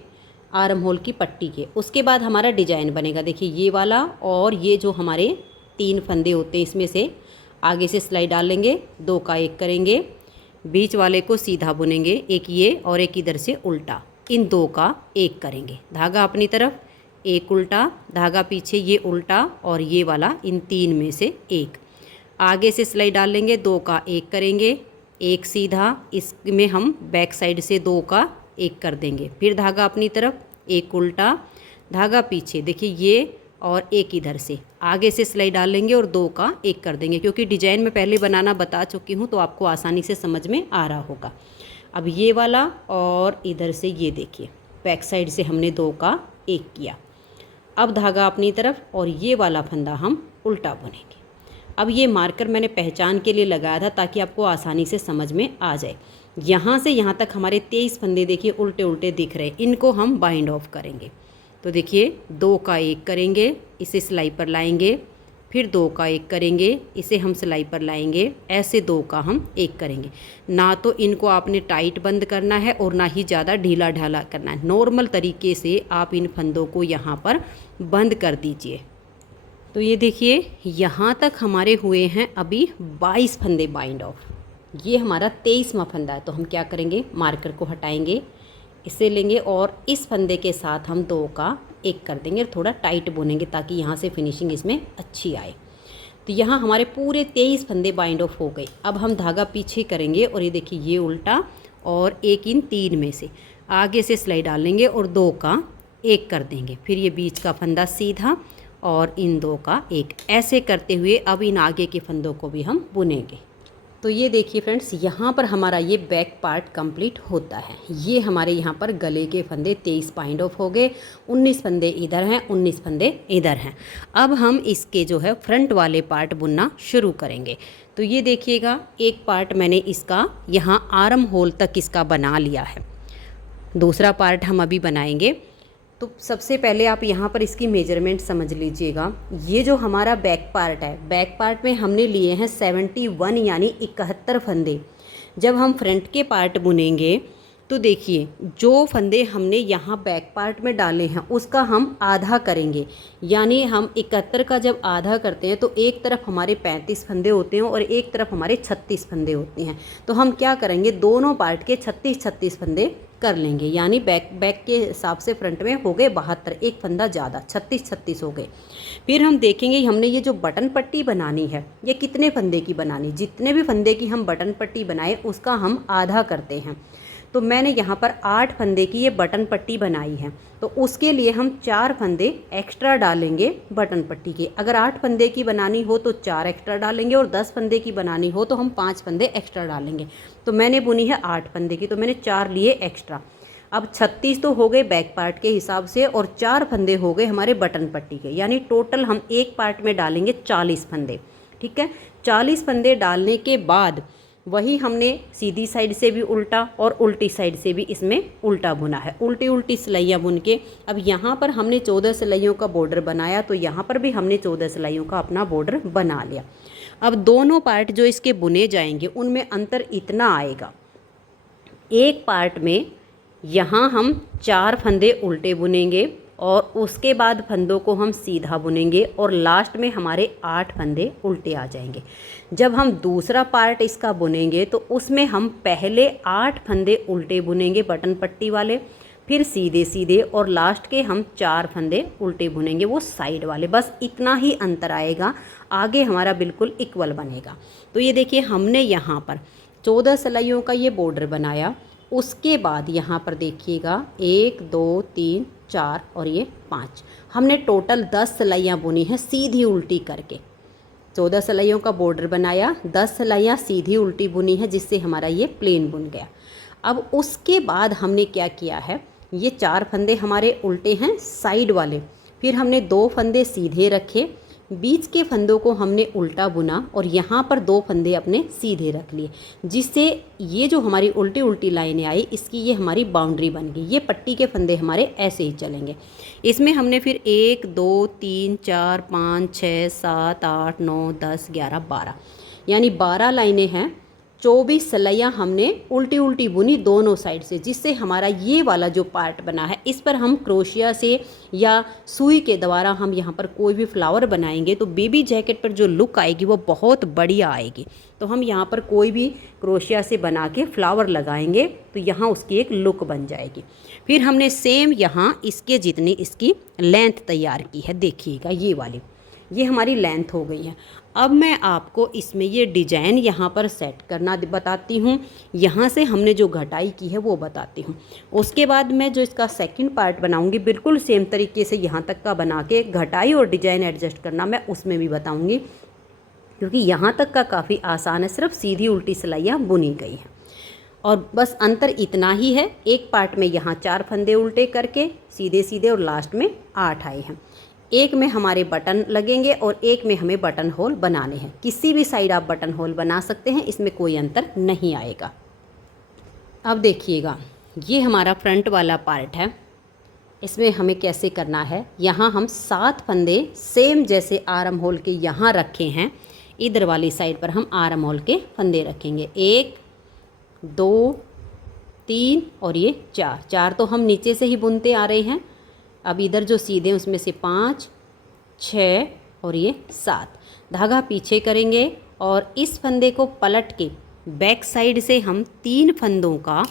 आर्म होल की पट्टी के। उसके बाद हमारा डिज़ाइन बनेगा। देखिए ये वाला और ये जो हमारे 3 फंदे होते हैं, इसमें से आगे से सिलाई डाल लेंगे, 2 का 1 करेंगे, बीच वाले को सीधा बुनेंगे, एक ये और एक इधर से उल्टा, इन 2 का 1 करेंगे, धागा अपनी तरफ, एक उल्टा, धागा पीछे, ये उल्टा और ये वाला, इन 3 में से 1। आगे से सिलाई डाल लेंगे, 2 का 1 करेंगे, एक सीधा, इसमें हम बैक साइड से 2 का 1 कर देंगे, फिर धागा अपनी तरफ, एक उल्टा, धागा पीछे, देखिए ये और एक इधर से, आगे से सिलाई डाल लेंगे और 2 का 1 कर देंगे। क्योंकि डिजाइन में पहले बनाना बता चुकी हूँ तो आपको आसानी से समझ में आ रहा होगा। अब ये वाला और इधर से ये देखिए बैक साइड से हमने 2 का 1 किया। अब धागा अपनी तरफ और ये वाला फंदा हम उल्टा बुनेंगे। अब ये मार्कर मैंने पहचान के लिए लगाया था ताकि आपको आसानी से समझ में आ जाए। यहाँ से यहाँ तक हमारे 23 फंदे देखिए उल्टे उल्टे दिख रहे, इनको हम बाइंड ऑफ करेंगे। तो देखिए 2 का 1 करेंगे, इसे सिलाई पर लाएंगे, फिर 2 का 1 करेंगे, इसे हम सिलाई पर लाएंगे, ऐसे 2 का हम 1 करेंगे। ना तो इनको आपने टाइट बंद करना है और ना ही ज़्यादा ढीला ढाला करना है, नॉर्मल तरीके से आप इन फंदों को यहाँ पर बंद कर दीजिए। तो ये देखिए यहाँ तक हमारे हुए हैं अभी 22 फंदे बाइंड ऑफ। ये हमारा 23वां फंदा है। तो हम क्या करेंगे, मार्कर को हटाएंगे, इसे लेंगे और इस फंदे के साथ हम 2 का 1 कर देंगे, थोड़ा टाइट बुनेंगे ताकि यहाँ से फिनिशिंग इसमें अच्छी आए। तो यहाँ हमारे पूरे 23 फंदे बाइंड ऑफ हो गए। अब हम धागा पीछे करेंगे और ये देखिए ये उल्टा और एक इन 3 में से आगे से सिलाई डालेंगे और 2 का 1 कर देंगे, फिर ये बीच का फंदा सीधा और इन 2 का 1, ऐसे करते हुए अब इन आगे के फंदों को भी हम बुनेंगे। तो ये देखिए फ्रेंड्स, यहाँ पर हमारा ये बैक पार्ट कंप्लीट होता है। ये हमारे यहाँ पर गले के फंदे 23 बाइंड ऑफ हो गए, 19 फंदे इधर हैं, 19 फंदे इधर हैं। अब हम इसके जो है फ्रंट वाले पार्ट बुनना शुरू करेंगे। तो ये देखिएगा एक पार्ट मैंने इसका यहाँ आर्म होल तक इसका बना लिया है, दूसरा पार्ट हम अभी बनाएंगे। तो सबसे पहले आप यहाँ पर इसकी मेजरमेंट समझ लीजिएगा। ये जो हमारा बैक पार्ट है, बैक पार्ट में हमने लिए हैं 71 यानी 71 फंदे। जब हम फ्रंट के पार्ट बुनेंगे तो देखिए जो फंदे हमने यहाँ बैक पार्ट में डाले हैं उसका हम आधा करेंगे, यानी हम 71 का जब आधा करते हैं तो एक तरफ हमारे 35 फंदे होते हैं और एक तरफ हमारे 36 फंदे होते हैं। तो हम क्या करेंगे, दोनों पार्ट के 36 फंदे कर लेंगे, यानी बैक के हिसाब से फ्रंट में हो गए 72, एक फंदा ज़्यादा 36 हो गए। फिर हम देखेंगे हमने ये जो बटन पट्टी बनानी है ये कितने फंदे की बनानी, जितने भी फंदे की हम बटन पट्टी बनाए उसका हम आधा करते हैं। तो मैंने यहाँ पर 8 फंदे की ये बटन पट्टी बनाई है, तो उसके लिए हम 4 फंदे एक्स्ट्रा डालेंगे बटन पट्टी के। अगर 8 फंदे की बनानी हो तो 4 एक्स्ट्रा डालेंगे और 10 फंदे की बनानी हो तो हम 5 फंदे एक्स्ट्रा डालेंगे। तो मैंने बुनी है 8 फंदे की, तो मैंने 4 लिए एक्स्ट्रा। अब 36 तो हो गए बैक पार्ट के हिसाब से और 4 फंदे हो गए हमारे बटन पट्टी के, यानी टोटल हम एक पार्ट में डालेंगे 40 फंदे। ठीक है, 40 फंदे डालने के बाद वही हमने सीधी साइड से भी उल्टा और उल्टी साइड से भी इसमें उल्टा बुना है, उल्टी उल्टी सिलाइयाँ बुन के। अब यहाँ पर हमने 14 सिलाइयों का बॉर्डर बनाया, तो यहाँ पर भी हमने 14 सिलाइयों का अपना बॉर्डर बना लिया। अब दोनों पार्ट जो इसके बुने जाएंगे उनमें अंतर इतना आएगा, एक पार्ट में यहाँ हम 4 फंदे उल्टे बुनेंगे और उसके बाद फंदों को हम सीधा बुनेंगे और लास्ट में हमारे 8 फंदे उल्टे आ जाएंगे। जब हम दूसरा पार्ट इसका बुनेंगे तो उसमें हम पहले 8 फंदे उल्टे बुनेंगे बटन पट्टी वाले, फिर सीधे सीधे, और लास्ट के हम 4 फंदे उल्टे बुनेंगे वो साइड वाले। बस इतना ही अंतर आएगा, आगे हमारा बिल्कुल इक्वल बनेगा। तो ये देखिए हमने यहाँ पर 14 सिलाइयों का ये बॉर्डर बनाया, उसके बाद यहाँ पर देखिएगा 1 2 3 4 और ये 5, हमने टोटल 10 सिलाइयाँ बुनी हैं सीधी उल्टी करके। 14 सिलाइयों का बॉर्डर बनाया, 10 सिलाइयाँ सीधी उल्टी बुनी है जिससे हमारा ये प्लेन बुन गया। अब उसके बाद हमने क्या किया है, ये 4 फंदे हमारे उल्टे हैं साइड वाले, फिर हमने 2 फंदे सीधे रखे, बीच के फंदों को हमने उल्टा बुना और यहाँ पर 2 फंदे अपने सीधे रख लिए, जिससे ये जो हमारी उल्टी उल्टी लाइनें आई इसकी ये हमारी बाउंड्री बन गई। ये पट्टी के फंदे हमारे ऐसे ही चलेंगे। इसमें हमने फिर 1 2 3 4 5 6 7 8 9 10 11 12 यानी 12 लाइनें हैं। 24 सिलाइयाँ हमने उल्टी उल्टी बुनी दोनों साइड से, जिससे हमारा ये वाला जो पार्ट बना है इस पर हम क्रोशिया से या सुई के द्वारा हम यहाँ पर कोई भी फ्लावर बनाएंगे तो बेबी जैकेट पर जो लुक आएगी वो बहुत बढ़िया आएगी। तो हम यहाँ पर कोई भी क्रोशिया से बना के फ्लावर लगाएंगे तो यहाँ उसकी एक लुक बन जाएगी। फिर हमने सेम यहाँ इसके जितनी इसकी लेंथ तैयार की है, देखिएगा ये वाली, ये हमारी लेंथ हो गई है। अब मैं आपको इसमें ये डिजाइन यहाँ पर सेट करना बताती हूँ, यहाँ से हमने जो घटाई की है वो बताती हूँ। उसके बाद मैं जो इसका सेकंड पार्ट बनाऊँगी बिल्कुल सेम तरीके से यहाँ तक का बना के घटाई और डिजाइन एडजस्ट करना मैं उसमें भी बताऊँगी, क्योंकि यहाँ तक का काफ़ी आसान है, सिर्फ सीधी उल्टी सिलाइयाँ बुनी गई हैं। और बस अंतर इतना ही है, एक पार्ट में यहाँ 4 फंदे उल्टे करके सीधे सीधे और लास्ट में 8 आए हैं। एक में हमारे बटन लगेंगे और एक में हमें बटन होल बनाने हैं। किसी भी साइड आप बटन होल बना सकते हैं, इसमें कोई अंतर नहीं आएगा। अब देखिएगा, ये हमारा फ्रंट वाला पार्ट है। इसमें हमें कैसे करना है, यहाँ हम 7 फंदे सेम जैसे आर्म होल के यहाँ रखे हैं, इधर वाली साइड पर हम आर्म होल के फंदे रखेंगे। 1 2 3 और ये 4 तो हम नीचे से ही बुनते आ रहे हैं। अब इधर जो सीधे उसमें से 5 6 और ये 7 धागा पीछे करेंगे और इस फंदे को पलट के बैक साइड से हम 3 फंदों का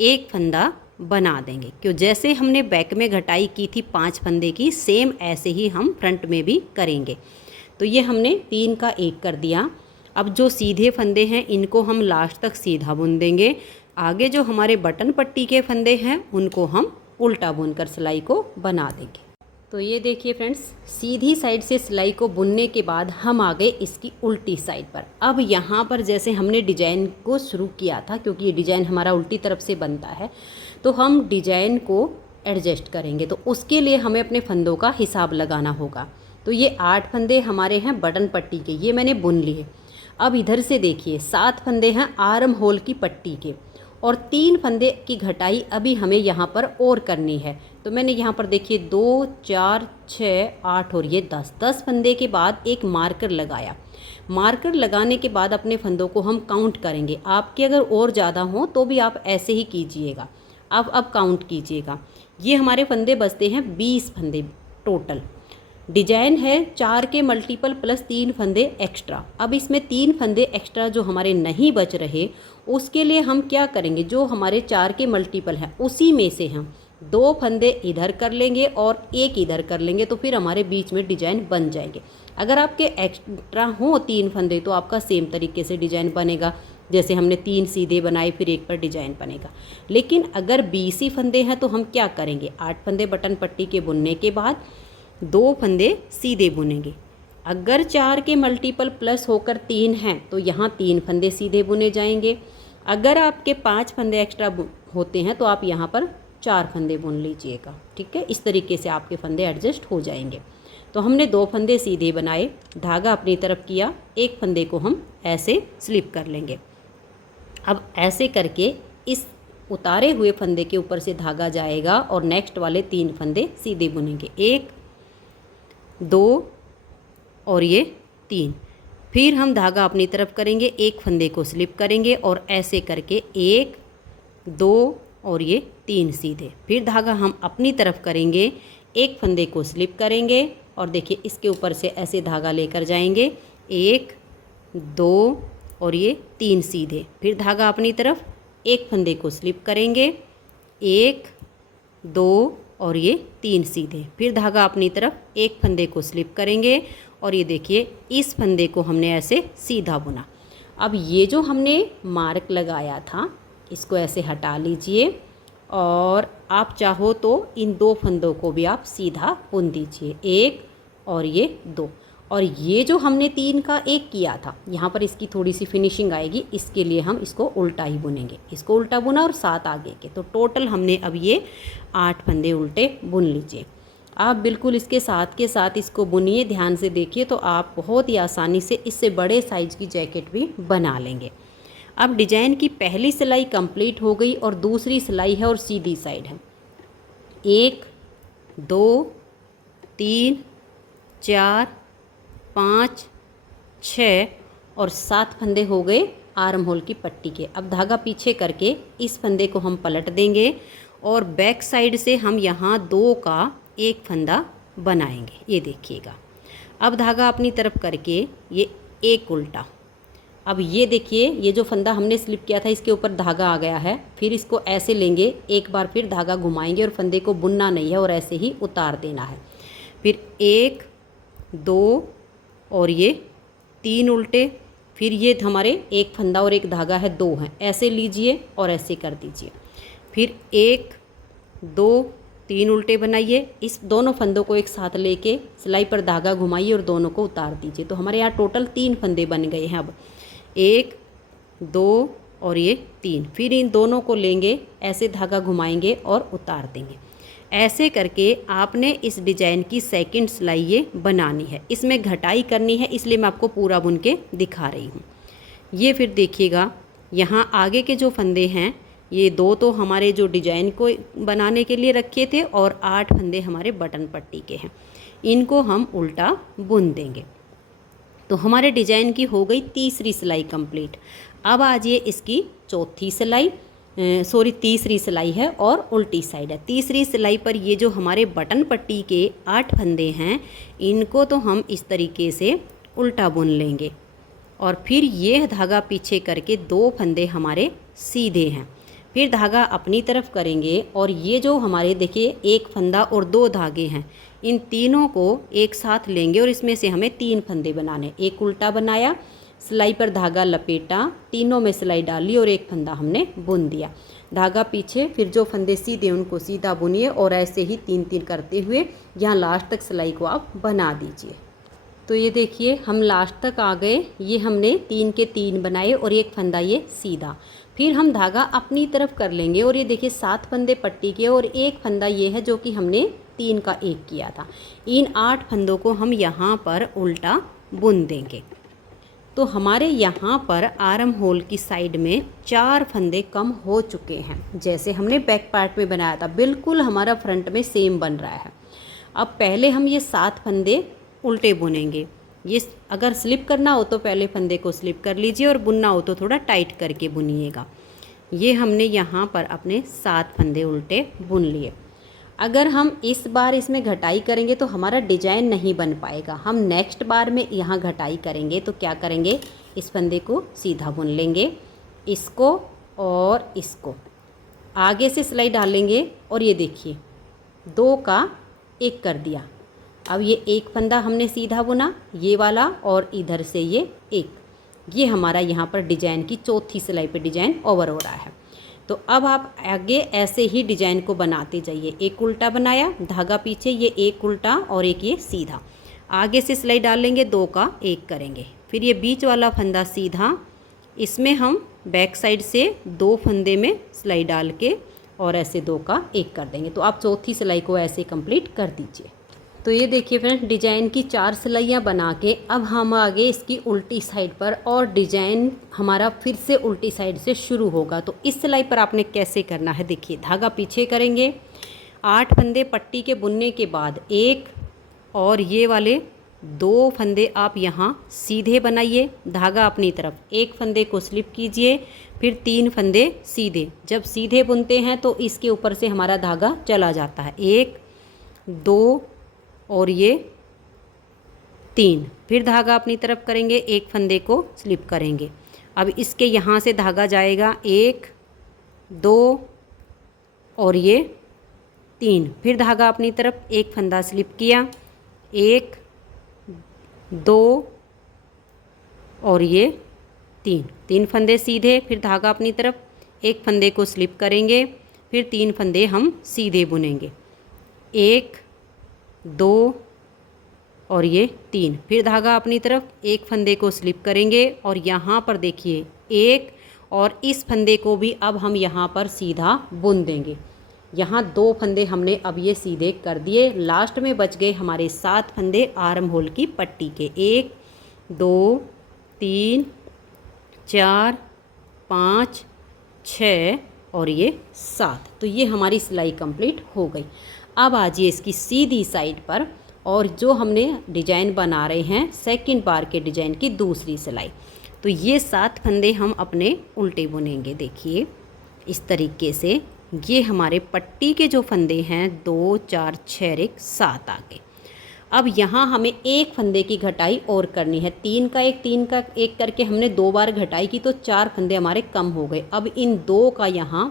एक फंदा बना देंगे। क्यों, जैसे हमने बैक में घटाई की थी 5 फंदे की, सेम ऐसे ही हम फ्रंट में भी करेंगे। तो ये हमने 3 का 1 कर दिया। अब जो सीधे फंदे हैं इनको हम लास्ट तक सीधा बुन देंगे। आगे जो हमारे बटन पट्टी के फंदे हैं उनको हम उल्टा बुनकर सिलाई को बना देंगे। तो ये देखिए फ्रेंड्स, सीधी साइड से सिलाई को बुनने के बाद हम आ गए इसकी उल्टी साइड पर। अब यहाँ पर जैसे हमने डिजाइन को शुरू किया था, क्योंकि ये डिजाइन हमारा उल्टी तरफ से बनता है, तो हम डिजाइन को एडजस्ट करेंगे। तो उसके लिए हमें अपने फंदों का हिसाब लगाना होगा। तो ये 8 फंदे हमारे हैं बटन पट्टी के, ये मैंने बुन लिए। अब इधर से देखिए 7 फंदे हैं आर्म होल की पट्टी के और 3 फंदे की घटाई अभी हमें यहाँ पर और करनी है। तो मैंने यहाँ पर देखिए 2 4 6 8 और ये 10 फंदे के बाद एक मार्कर लगाया। मार्कर लगाने के बाद अपने फंदों को हम काउंट करेंगे। आपके अगर और ज़्यादा हो तो भी आप ऐसे ही कीजिएगा। अब काउंट कीजिएगा। ये हमारे फंदे बचते हैं 20 फंदे टोटल। डिजाइन है 4 के मल्टीपल प्लस 3 फंदे एक्स्ट्रा। अब इसमें 3 फंदे एक्स्ट्रा जो हमारे नहीं बच रहे, उसके लिए हम क्या करेंगे, जो हमारे 4 के मल्टीपल हैं उसी में से हम 2 फंदे इधर कर लेंगे और 1 इधर कर लेंगे, तो फिर हमारे बीच में डिजाइन बन जाएंगे। अगर आपके एक्स्ट्रा हो 3 फंदे तो आपका सेम तरीके से डिजाइन बनेगा, जैसे हमने 3 सीधे बनाए फिर 1 पर डिजाइन बनेगा। लेकिन अगर 20 ही फंदे हैं तो हम क्या करेंगे, 8 फंदे बटन पट्टी के बुनने के बाद 2 फंदे सीधे बुनेंगे। अगर 4 के मल्टीपल प्लस होकर 3 हैं तो यहाँ 3 फंदे सीधे बुने जाएंगे। अगर आपके 5 फंदे एक्स्ट्रा होते हैं तो आप यहाँ पर 4 फंदे बुन लीजिएगा। ठीक है, इस तरीके से आपके फंदे एडजस्ट हो जाएंगे। तो हमने 2 फंदे सीधे बनाए, धागा अपनी तरफ किया, 1 फंदे को हम ऐसे स्लिप कर लेंगे। अब ऐसे करके इस उतारे हुए फंदे के ऊपर से धागा जाएगा और नेक्स्ट वाले 3 फंदे सीधे बुनेंगे। 1 2 और ये 3। फिर हम धागा अपनी तरफ करेंगे, 1 फंदे को स्लिप करेंगे और ऐसे करके 1 2 और ये 3 सीधे। फिर धागा हम अपनी तरफ करेंगे, 1 फंदे को स्लिप करेंगे और देखिए इसके ऊपर से ऐसे धागा लेकर जाएंगे, 1 2 और ये 3 सीधे। फिर धागा अपनी तरफ, 1 फंदे को स्लिप करेंगे, 1 2 और ये 3 सीधे। फिर धागा अपनी तरफ, 1 फंदे को स्लिप करेंगे और ये देखिए इस फंदे को हमने ऐसे सीधा बुना। अब ये जो हमने मार्क लगाया था इसको ऐसे हटा लीजिए और आप चाहो तो इन 2 फंदों को भी आप सीधा बुन दीजिए, 1 और ये 2। और ये जो हमने 3 का 1 किया था, यहाँ पर इसकी थोड़ी सी फिनिशिंग आएगी, इसके लिए हम इसको उल्टा ही बुनेंगे। इसको उल्टा बुना और 7 आगे के, तो टोटल हमने अब ये 8 फंदे उल्टे बुन लीजिए। आप बिल्कुल इसके साथ के साथ इसको बुनिए, ध्यान से देखिए, तो आप बहुत ही आसानी से इससे बड़े साइज़ की जैकेट भी बना लेंगे। अब डिजाइन की पहली सिलाई कंप्लीट हो गई और दूसरी सिलाई है और सीधी साइड है। 1 2 3 4 5 6 और 7 फंदे हो गए आर्म होल की पट्टी के। अब धागा पीछे करके इस फंदे को हम पलट देंगे और बैक साइड से हम यहाँ 2 का 1 फंदा बनाएंगे। ये देखिएगा, अब धागा अपनी तरफ करके ये 1 उल्टा। अब ये देखिए, ये जो फंदा हमने स्लिप किया था इसके ऊपर धागा आ गया है। फिर इसको ऐसे लेंगे, एक बार फिर धागा घुमाएंगे और फंदे को बुनना नहीं है और ऐसे ही उतार देना है। फिर 1 2 और ये 3 उल्टे। फिर ये हमारे 1 फंदा और 1 धागा है, 2 हैं, ऐसे लीजिए और ऐसे कर दीजिए। फिर 1 2 3 उल्टे बनाइए, इस दोनों फंदों को एक साथ लेके सिलाई पर धागा घुमाइए और दोनों को उतार दीजिए। तो हमारे यहाँ टोटल 3 फंदे बन गए हैं। अब 1 2 और ये 3। फिर इन दोनों को लेंगे, ऐसे धागा घुमाएंगे और उतार देंगे। ऐसे करके आपने इस डिजाइन की सेकंड सिलाई ये बनानी है। इसमें घटाई करनी है, इसलिए मैं आपको पूरा बुन के दिखा रही हूँ। ये फिर देखिएगा, यहाँ आगे के जो फंदे हैं ये 2 तो हमारे जो डिजाइन को बनाने के लिए रखे थे और 8 फंदे हमारे बटन पट्टी के हैं। इनको हम उल्टा बुन देंगे। तो हमारे डिजाइन की हो गई तीसरी सिलाई कंप्लीट। अब आज ये इसकी चौथी सिलाई, तीसरी सिलाई है और उल्टी साइड है। तीसरी सिलाई पर ये जो हमारे बटन पट्टी के 8 फंदे हैं, इनको तो हम इस तरीके से उल्टा बुन लेंगे और फिर ये धागा पीछे करके 2 फंदे हमारे सीधे हैं। फिर धागा अपनी तरफ करेंगे और ये जो हमारे देखिए 1 फंदा और 2 धागे हैं, इन तीनों को एक साथ लेंगे और इसमें से हमें 3 फंदे बनाने। एक उल्टा बनाया, सिलाई पर धागा लपेटा, तीनों में सिलाई डाली और 1 फंदा हमने बुन दिया। धागा पीछे, फिर जो फंदे सीधे उनको सीधा बुनिए और ऐसे ही 3-3 करते हुए यहाँ लास्ट तक सिलाई को आप बना दीजिए। तो ये देखिए हम लास्ट तक आ गए। ये हमने 3 के 3 बनाए और 1 फंदा ये सीधा। फिर हम धागा अपनी तरफ कर लेंगे और ये देखिए 7 फंदे पट्टी के और 1 फंदा ये है जो कि हमने 3 का 1 किया था। इन 8 फंदों को हम यहाँ पर उल्टा बुन देंगे। तो हमारे यहाँ पर आर्म होल की साइड में 4 फंदे कम हो चुके हैं, जैसे हमने बैक पार्ट में बनाया था, बिल्कुल हमारा फ्रंट में सेम बन रहा है। अब पहले हम ये 7 फंदे उल्टे बुनेंगे। ये अगर स्लिप करना हो तो पहले फंदे को स्लिप कर लीजिए और बुनना हो तो थोड़ा टाइट करके बुनिएगा। ये हमने यहाँ पर अपने 7 फंदे उल्टे बुन लिए। अगर हम इस बार इसमें घटाई करेंगे तो हमारा डिजाइन नहीं बन पाएगा। हम नेक्स्ट बार में यहाँ घटाई करेंगे तो क्या करेंगे, इस फंदे को सीधा बुन लेंगे, इसको और इसको आगे से सिलाई डालेंगे और ये देखिए 2 का 1 कर दिया। अब ये 1 फंदा हमने सीधा बुना, ये वाला, और इधर से ये 1। ये हमारा यहाँ पर डिजाइन की चौथी सिलाई पे डिजाइन ओवर हो रहा है। तो अब आप आगे ऐसे ही डिजाइन को बनाते जाइए। 1 उल्टा बनाया, धागा पीछे, ये 1 उल्टा और 1 ये सीधा। आगे से सिलाई डाल लेंगे, 2 का 1 करेंगे। फिर ये बीच वाला फंदा सीधा, इसमें हम बैक साइड से 2 फंदे में सिलाई डाल के और ऐसे 2 का 1 कर देंगे। तो आप चौथी सिलाई को ऐसे कंप्लीट कर दीजिए। तो ये देखिए फ्रेंड्स, डिजाइन की 4 सिलाइयाँ बना के अब हम आगे इसकी उल्टी साइड पर, और डिजाइन हमारा फिर से उल्टी साइड से शुरू होगा। तो इस सिलाई पर आपने कैसे करना है, देखिए धागा पीछे करेंगे, 8 फंदे पट्टी के बुनने के बाद 1 और ये वाले 2 फंदे आप यहाँ सीधे बनाइए, धागा अपनी तरफ, 1 फंदे को स्लिप कीजिए, फिर 3 फंदे सीधे। जब सीधे बुनते हैं तो इसके ऊपर से हमारा धागा चला जाता है, 1 2 और ये 3। फिर धागा अपनी तरफ करेंगे, 1 फंदे को स्लिप करेंगे। अब इसके यहाँ से धागा जाएगा 1 2 और ये 3। फिर धागा अपनी तरफ, 1 फंदा स्लिप किया, 1 2 और ये 3 फंदे सीधे। फिर धागा अपनी तरफ, 1 फंदे को स्लिप करेंगे, फिर 3 फंदे हम सीधे बुनेंगे, 1 2 और ये 3। फिर धागा अपनी तरफ, 1 फंदे को स्लिप करेंगे और यहाँ पर देखिए 1 और इस फंदे को भी अब हम यहाँ पर सीधा बुन देंगे। यहाँ 2 फंदे हमने अब ये सीधे कर दिए। लास्ट में बच गए हमारे 7 फंदे आर्म होल की पट्टी के, 1 2 3 4 5 6 और ये 7। तो ये हमारी सिलाई कंप्लीट हो गई। अब आजिए इसकी सीधी साइड पर, और जो हमने डिजाइन बना रहे हैं सेकंड बार के डिजाइन की दूसरी सिलाई। तो ये 7 फंदे हम अपने उल्टे बुनेंगे। देखिए इस तरीके से, ये हमारे पट्टी के जो फंदे हैं 2 4 6 1 7 आ गए। अब यहाँ हमें 1 फंदे की घटाई और करनी है, 3 का 1 3 का 1 करके हमने 2 बार घटाई की तो 4 फंदे हमारे कम हो गए। अब इन 2 का यहाँ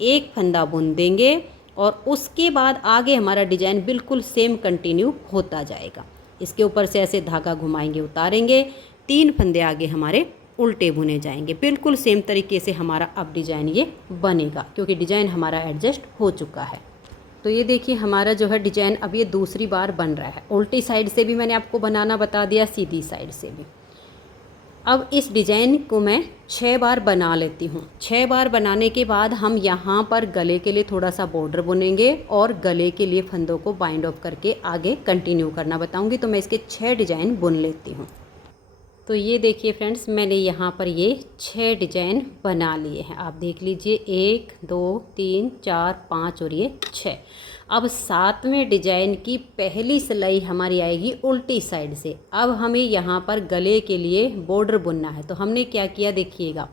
1 फंदा बुन देंगे और उसके बाद आगे हमारा डिजाइन बिल्कुल सेम कंटिन्यू होता जाएगा। इसके ऊपर से ऐसे धागा घुमाएंगे, उतारेंगे, 3 फंदे आगे हमारे उल्टे बुने जाएंगे। बिल्कुल सेम तरीके से हमारा अब डिजाइन ये बनेगा, क्योंकि डिजाइन हमारा एडजस्ट हो चुका है। तो ये देखिए हमारा जो है डिजाइन अब ये दूसरी बार बन रहा है। उल्टी साइड से भी मैंने आपको बनाना बता दिया, सीधी साइड से भी। अब इस डिज़ाइन को मैं 6 बार बना लेती हूँ। 6 बार बनाने के बाद हम यहाँ पर गले के लिए थोड़ा सा बॉर्डर बुनेंगे और गले के लिए फंदों को बाइंड ऑफ करके आगे कंटिन्यू करना बताऊँगी। तो मैं इसके 6 डिज़ाइन बुन लेती हूँ। तो ये देखिए फ्रेंड्स, मैंने यहाँ पर ये 6 डिज़ाइन बना लिए हैं। आप देख लीजिए, 1 2 3 4 5 और ये 6। अब 7वें डिजाइन की पहली सिलाई हमारी आएगी उल्टी साइड से। अब हमें यहाँ पर गले के लिए बॉर्डर बुनना है। तो हमने क्या किया देखिएगा,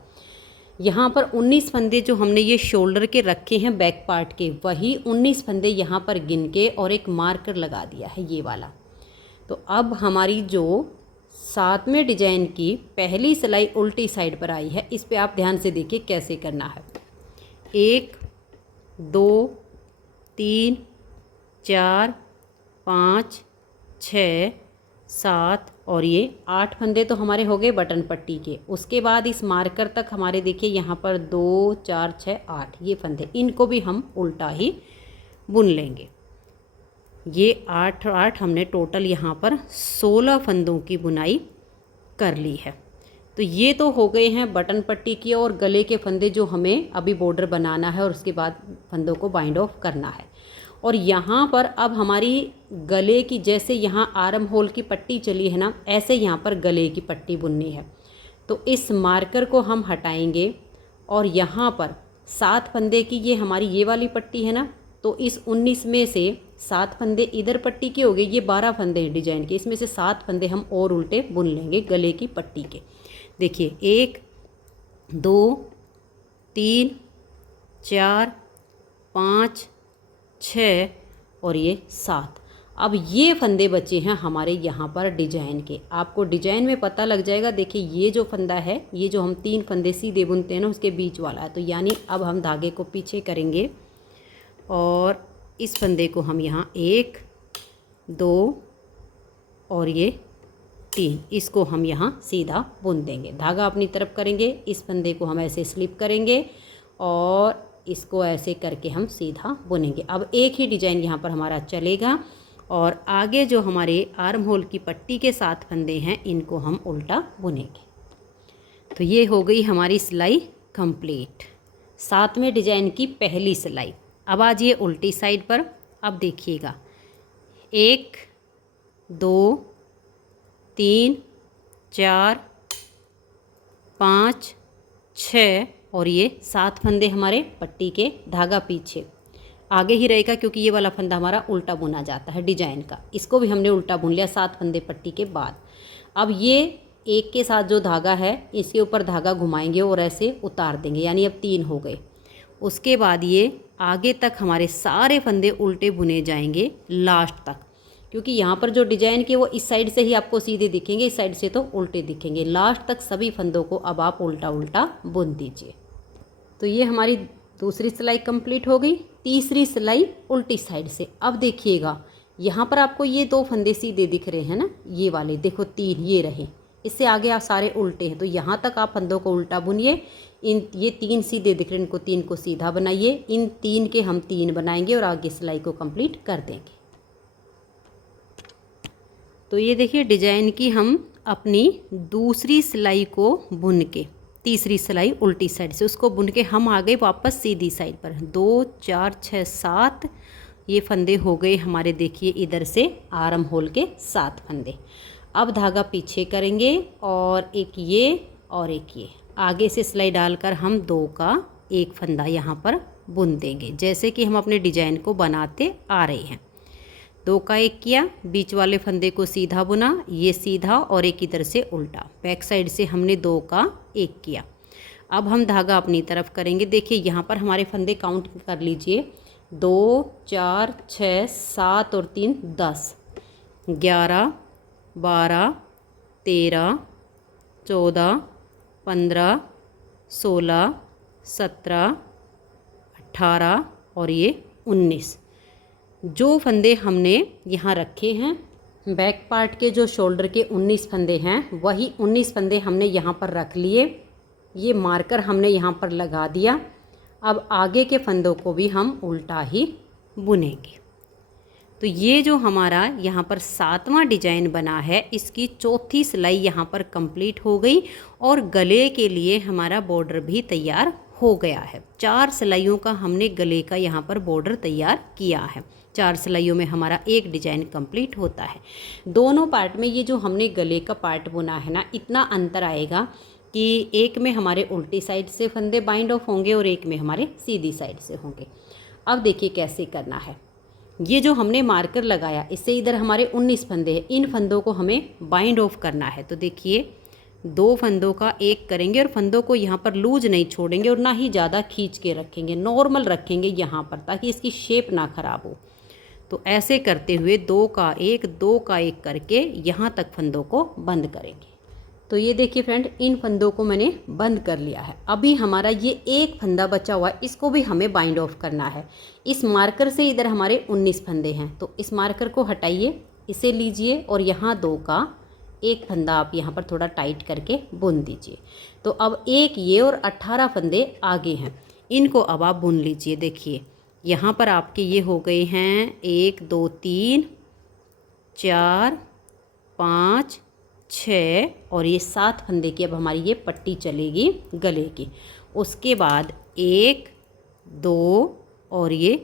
यहाँ पर 19 फंदे जो हमने ये शोल्डर के रखे हैं बैक पार्ट के, वही 19 फंदे यहाँ पर गिन के और एक मार्कर लगा दिया है ये वाला। तो अब हमारी जो 7वें डिजाइन की पहली सिलाई उल्टी साइड पर आई है, इस पे आप ध्यान से देखिए कैसे करना है। 1 2 3 4 5 6 7 और ये 8 फंदे तो हमारे हो गए बटन पट्टी के। उसके बाद इस मार्कर तक हमारे देखिए यहाँ पर 2 4 6 8 ये फंदे, इनको भी हम उल्टा ही बुन लेंगे। ये 8 हमने टोटल यहाँ पर 16 फंदों की बुनाई कर ली है। तो ये तो हो गए हैं बटन पट्टी की और गले के फंदे जो हमें अभी बॉर्डर बनाना है और उसके बाद फंदों को बाइंड ऑफ करना है। और यहाँ पर अब हमारी गले की, जैसे यहाँ आर्म होल की पट्टी चली है ना, ऐसे यहाँ पर गले की पट्टी बुननी है। तो इस मार्कर को हम हटाएंगे और यहाँ पर 7 फंदे की ये हमारी ये वाली पट्टी है ना, तो इस 19 में से 7 फंदे इधर पट्टी के हो गए, ये 12 फंदे हैं डिजाइन के, इसमें से 7 फंदे हम और उल्टे बुन लेंगे गले की पट्टी के। देखिए 1 2 3 4 5 6 और ये 7। अब ये फंदे बचे हैं हमारे यहाँ पर डिजाइन के। आपको डिजाइन में पता लग जाएगा। देखिए ये जो फंदा है, ये जो हम 3 फंदे सीधे बुनते हैं ना, उसके बीच वाला है। तो यानी अब हम धागे को पीछे करेंगे और इस फंदे को हम यहाँ 1 2 और ये 3, इसको हम यहाँ सीधा बुन देंगे। धागा अपनी तरफ करेंगे, इस फंदे को हम ऐसे स्लिप करेंगे और इसको ऐसे करके हम सीधा बुनेंगे। अब एक ही डिजाइन यहाँ पर हमारा चलेगा और आगे जो हमारे आर्म होल की पट्टी के 7 फंदे हैं, इनको हम उल्टा बुनेंगे। तो ये हो गई हमारी सिलाई कंप्लीट, 7वें डिजाइन की पहली सिलाई। अब आज ये उल्टी साइड पर। अब देखिएगा 1 2 3 4 5 6 और ये 7 फंदे हमारे पट्टी के। धागा पीछे आगे ही रहेगा क्योंकि ये वाला फंदा हमारा उल्टा बुना जाता है डिजाइन का। इसको भी हमने उल्टा बुन लिया 7 फंदे पट्टी के बाद। अब ये एक के साथ जो धागा है, इसके ऊपर धागा घुमाएंगे और ऐसे उतार देंगे, यानी अब 3 हो गए। उसके बाद ये आगे तक हमारे सारे फंदे उल्टे बुने जाएंगे लास्ट तक, क्योंकि यहाँ पर जो डिजाइन के वो इस साइड से ही आपको सीधे दिखेंगे, इस साइड से तो उल्टे दिखेंगे। लास्ट तक सभी फंदों को अब आप उल्टा उल्टा बुन दीजिए। तो ये हमारी दूसरी सिलाई कंप्लीट हो गई। तीसरी सिलाई उल्टी साइड से। अब देखिएगा यहाँ पर आपको ये 2 फंदे सीधे दिख रहे हैं ना, ये वाले देखो 3 ये रहे, इससे आगे आप सारे उल्टे हैं। तो यहाँ तक आप फंदों को उल्टा बुनिए। ये 3 सीधे दिख रहे हैं, इनको 3 को सीधा बनाइए। इन 3 के हम 3 बनाएंगे और आगे सिलाई को कंप्लीट कर देंगे। तो ये देखिए डिजाइन की हम अपनी दूसरी सिलाई को बुन के, तीसरी सिलाई उल्टी साइड से उसको बुन के हम आ गए वापस सीधी साइड पर। 2 4 6 7 ये फंदे हो गए हमारे। देखिए इधर से आर्म होल के 7 फंदे। अब धागा पीछे करेंगे और एक ये और एक ये, आगे से सिलाई डालकर हम 2 का 1 फंदा यहाँ पर बुन देंगे, जैसे कि हम अपने डिजाइन को बनाते आ रहे हैं। 2 का 1 किया, बीच वाले फंदे को सीधा बुना, ये सीधा और एक इधर से उल्टा। बैक साइड से हमने 2 का 1 किया। अब हम धागा अपनी तरफ करेंगे। देखिए यहाँ पर हमारे फंदे काउंट कर लीजिए, 2 4 6 7 और 3 10, 11 12 13 14 15 16 17 18 और ये 19। जो फंदे हमने यहाँ रखे हैं बैक पार्ट के, जो शोल्डर के 19 फंदे हैं, वही 19 फंदे हमने यहाँ पर रख लिए। ये मार्कर हमने यहाँ पर लगा दिया। अब आगे के फंदों को भी हम उल्टा ही बुनेंगे। तो ये जो हमारा यहाँ पर 7वां डिजाइन बना है, इसकी चौथी सिलाई यहाँ पर कंप्लीट हो गई और गले के लिए हमारा बॉर्डर भी तैयार हो गया है। 4 सिलाइयों का हमने गले का यहाँ पर बॉर्डर तैयार किया है। 4 सिलाइयों में हमारा एक डिजाइन कंप्लीट होता है। दोनों पार्ट में ये जो हमने गले का पार्ट बुना है ना, इतना अंतर आएगा कि एक में हमारे उल्टी साइड से फंदे बाइंड ऑफ होंगे और एक में हमारे सीधी साइड से होंगे। अब देखिए कैसे करना है। ये जो हमने मार्कर लगाया, इससे इधर हमारे 19 फंदे हैं, इन फंदों को हमें बाइंड ऑफ करना है। तो देखिए 2 फंदों का एक करेंगे और फंदों को यहाँ पर लूज नहीं छोड़ेंगे और ना ही ज़्यादा खींच के रखेंगे, नॉर्मल रखेंगे यहाँ पर, ताकि इसकी शेप ना ख़राब हो। तो ऐसे करते हुए 2 का 1 करके यहाँ तक फंदों को बंद करेंगे। तो ये देखिए फ्रेंड, इन फंदों को मैंने बंद कर लिया है। अभी हमारा ये एक फंदा बचा हुआ है, इसको भी हमें बाइंड ऑफ करना है। इस मार्कर से इधर हमारे 19 फंदे हैं, तो इस मार्कर को हटाइए, इसे लीजिए और यहाँ 2 का 1 फंदा आप यहाँ पर थोड़ा टाइट करके बुन दीजिए। तो अब एक ये और 18 फंदे आगे हैं, इनको अब आप बुन लीजिए। देखिए यहाँ पर आपके ये हो गए हैं 1 2 3 4 5 6 और ये 7 फंदे की अब हमारी ये पट्टी चलेगी गले की। उसके बाद 1 2 और ये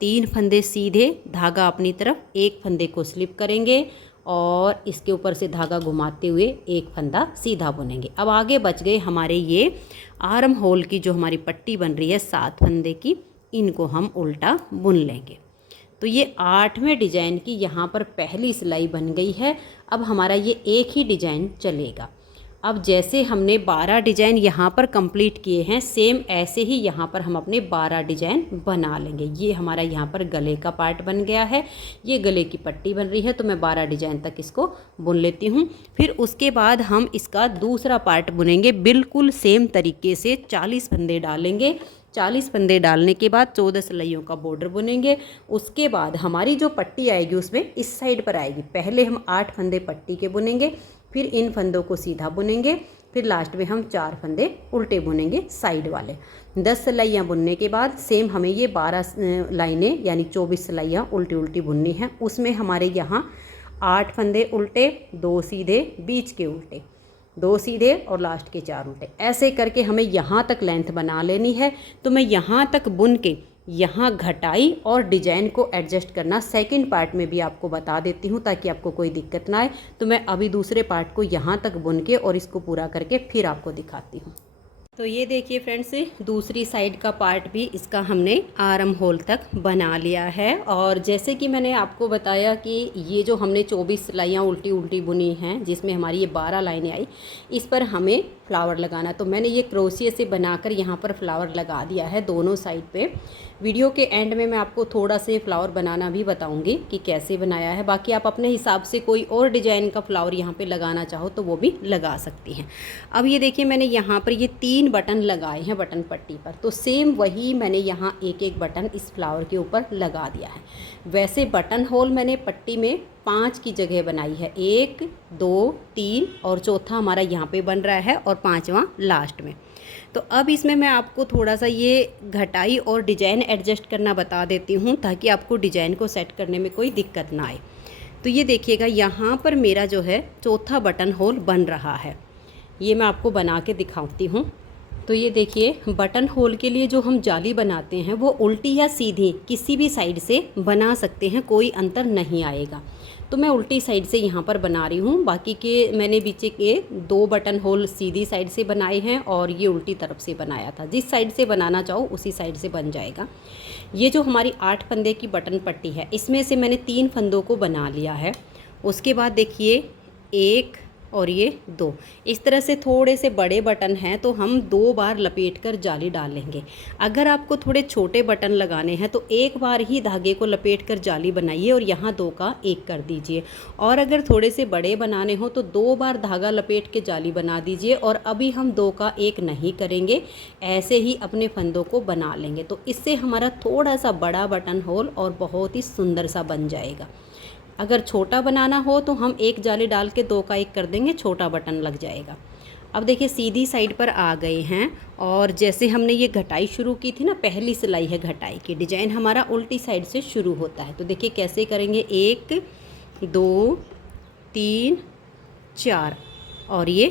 3 फंदे सीधे, धागा अपनी तरफ, 1 फंदे को स्लिप करेंगे और इसके ऊपर से धागा घुमाते हुए 1 फंदा सीधा बुनेंगे। अब आगे बच गए हमारे ये आर्म होल की जो हमारी पट्टी बन रही है 7 फंदे की, इनको हम उल्टा बुन लेंगे। तो ये 8वें डिजाइन की यहाँ पर पहली सिलाई बन गई है। अब हमारा ये एक ही डिजाइन चलेगा। अब जैसे हमने 12 डिजाइन यहाँ पर कंप्लीट किए हैं, सेम ऐसे ही यहाँ पर हम अपने 12 डिजाइन बना लेंगे। ये हमारा यहाँ पर गले का पार्ट बन गया है, ये गले की पट्टी बन रही है, तो मैं 12 डिजाइन तक इसको बुन लेती हूँ। फिर उसके बाद हम इसका दूसरा पार्ट बुनेंगे बिल्कुल सेम तरीके से। 40 फंदे डालेंगे, 40 फंदे डालने के बाद 14 सिलाइयों का बॉर्डर बुनेंगे। उसके बाद हमारी जो पट्टी आएगी उसमें इस साइड पर आएगी। पहले हम 8 फंदे पट्टी के बुनेंगे, फिर इन फंदों को सीधा बुनेंगे, फिर लास्ट में हम 4 फंदे उल्टे बुनेंगे साइड वाले। 10 सिलाइयाँ बुनने के बाद सेम हमें ये 12 लाइनें यानी 24 सिलाइयाँ उल्टी उल्टी बुननी है। उसमें हमारे यहाँ 8 फंदे उल्टे, 2 सीधे, बीच के उल्टे, 2 सीधे और लास्ट के 4 उल्टे। ऐसे करके हमें यहाँ तक लेंथ बना लेनी है। तो मैं यहाँ तक बुन के यहाँ घटाई और डिजाइन को एडजस्ट करना सेकंड पार्ट में भी आपको बता देती हूँ, ताकि आपको कोई दिक्कत ना आए। तो मैं अभी दूसरे पार्ट को यहाँ तक बुन के और इसको पूरा करके फिर आपको दिखाती हूँ। तो ये देखिए फ्रेंड्स, दूसरी साइड का पार्ट भी इसका हमने आर्म होल तक बना लिया है। और जैसे कि मैंने आपको बताया कि ये जो हमने 24 सिलाइयाँ उल्टी उल्टी बुनी हैं, जिसमें हमारी ये 12 लाइनें आई, इस पर हमें फ्लावर लगाना। तो मैंने ये क्रोशिया से बनाकर यहाँ पर फ्लावर लगा दिया है दोनों साइड पे। वीडियो के एंड में मैं आपको थोड़ा से फ्लावर बनाना भी बताऊंगी कि कैसे बनाया है। बाकी आप अपने हिसाब से कोई और डिजाइन का फ्लावर यहाँ पे लगाना चाहो तो वो भी लगा सकती हैं। अब ये देखिए मैंने यहाँ पर ये 3 बटन लगाए हैं बटन पट्टी पर, तो सेम वही मैंने यहाँ एक एक बटन इस फ्लावर के ऊपर लगा दिया है। वैसे बटन होल मैंने पट्टी में 5 की जगह बनाई है, 1 2 3 और चौथा हमारा यहाँ पे बन रहा है और 5वां लास्ट में। तो अब इसमें मैं आपको थोड़ा सा ये घटाई और डिजाइन एडजस्ट करना बता देती हूँ, ताकि आपको डिजाइन को सेट करने में कोई दिक्कत ना आए। तो ये देखिएगा यहाँ पर मेरा जो है चौथा बटन होल बन रहा है, ये मैं आपको बना के दिखाती हूँ। तो ये देखिए बटन होल के लिए जो हम जाली बनाते हैं वो उल्टी या सीधी किसी भी साइड से बना सकते हैं, कोई अंतर नहीं आएगा। तो मैं उल्टी साइड से यहाँ पर बना रही हूँ। बाकी के मैंने बीच के 2 बटन होल सीधी साइड से बनाए हैं और ये उल्टी तरफ से बनाया था। जिस साइड से बनाना चाहो उसी साइड से बन जाएगा। ये जो हमारी 8 फंदे की बटन पट्टी है, इसमें से मैंने 3 फंदों को बना लिया है। उसके बाद देखिए 1 और ये 2, इस तरह से थोड़े से बड़े बटन हैं तो हम 2 बार लपेटकर जाली डालेंगे। अगर आपको थोड़े छोटे बटन लगाने हैं तो एक बार ही धागे को लपेटकर जाली बनाइए और यहाँ 2 का 1 कर दीजिए। और अगर थोड़े से बड़े बनाने हो तो 2 बार धागा लपेट के जाली बना dीजिए। और अभी हम 2 का 1 नहीं करेंगे, ऐसे ही अपने फंदों को बना लेंगे। तो इससे हमारा थोड़ा सा बड़ा बटन होल और बहुत ही सुंदर सा बन जाएगा। अगर छोटा बनाना हो तो हम 1 जाली डाल के 2 का 1 कर देंगे, छोटा बटन लग जाएगा। अब देखिए सीधी साइड पर आ गए हैं और जैसे हमने ये घटाई शुरू की थी ना, पहली सिलाई है घटाई की, डिजाइन हमारा उल्टी साइड से शुरू होता है। तो देखिए कैसे करेंगे, 1 2 3 4 और ये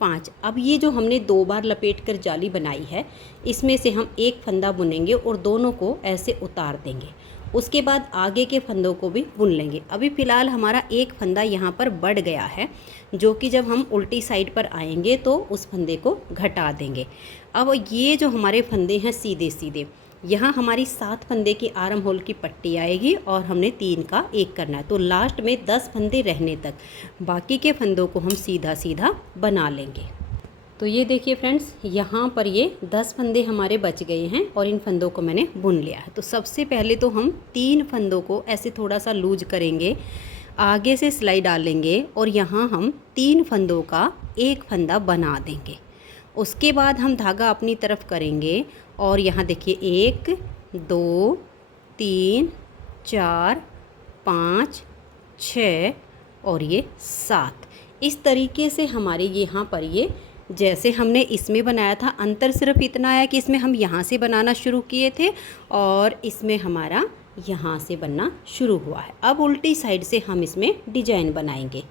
5। अब ये जो हमने 2 बार लपेट कर जाली बनाई है, इसमें से हम एक फंदा बुनेंगे और दोनों को ऐसे उतार देंगे। उसके बाद आगे के फंदों को भी बुन लेंगे। अभी फ़िलहाल हमारा एक फंदा यहाँ पर बढ़ गया है, जो कि जब हम उल्टी साइड पर आएंगे तो उस फंदे को घटा देंगे। अब ये जो हमारे फंदे हैं सीधे सीधे, यहाँ हमारी 7 फंदे की आर्म होल की पट्टी आएगी और हमने 3 का 1 करना है। तो लास्ट में 10 फंदे रहने तक बाकी के फंदों को हम सीधा सीधा बना लेंगे। तो ये देखिए फ्रेंड्स, यहाँ पर ये 10 फंदे हमारे बच गए हैं और इन फंदों को मैंने बुन लिया है। तो सबसे पहले तो हम 3 फंदों को ऐसे थोड़ा सा लूज करेंगे, आगे से सिलाई डालेंगे और यहाँ हम 3 फंदों का एक फंदा बना देंगे। उसके बाद हम धागा अपनी तरफ करेंगे और यहाँ देखिए 1 2 3 4 5 6 और ये 7। इस तरीके से हमारे यहाँ पर ये जैसे हमने इसमें बनाया था, अंतर सिर्फ इतना आया कि इसमें हम यहाँ से बनाना शुरू किए थे और इसमें हमारा यहाँ से बनना शुरू हुआ है। अब उल्टी साइड से हम इसमें डिजाइन बनाएंगे।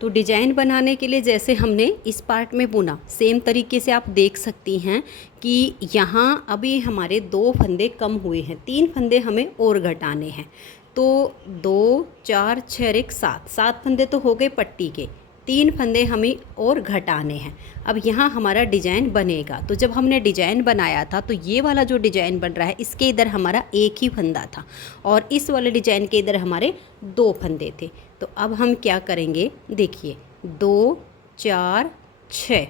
तो डिजाइन बनाने के लिए जैसे हमने इस पार्ट में बुना, सेम तरीके से आप देख सकती हैं कि यहाँ अभी हमारे 2 फंदे कम हुए हैं, 3 फंदे हमें और घटाने हैं। तो 2 4 6 और 1 7 फंदे तो हो गए पट्टी के, 3 फंदे हमें और घटाने हैं। अब यहाँ हमारा डिजाइन बनेगा। तो जब हमने डिजाइन बनाया था तो ये वाला जो डिजाइन बन रहा है, इसके इधर हमारा एक ही फंदा था और इस वाले डिजाइन के इधर हमारे 2 फंदे थे। तो अब हम क्या करेंगे, देखिए 2 4 6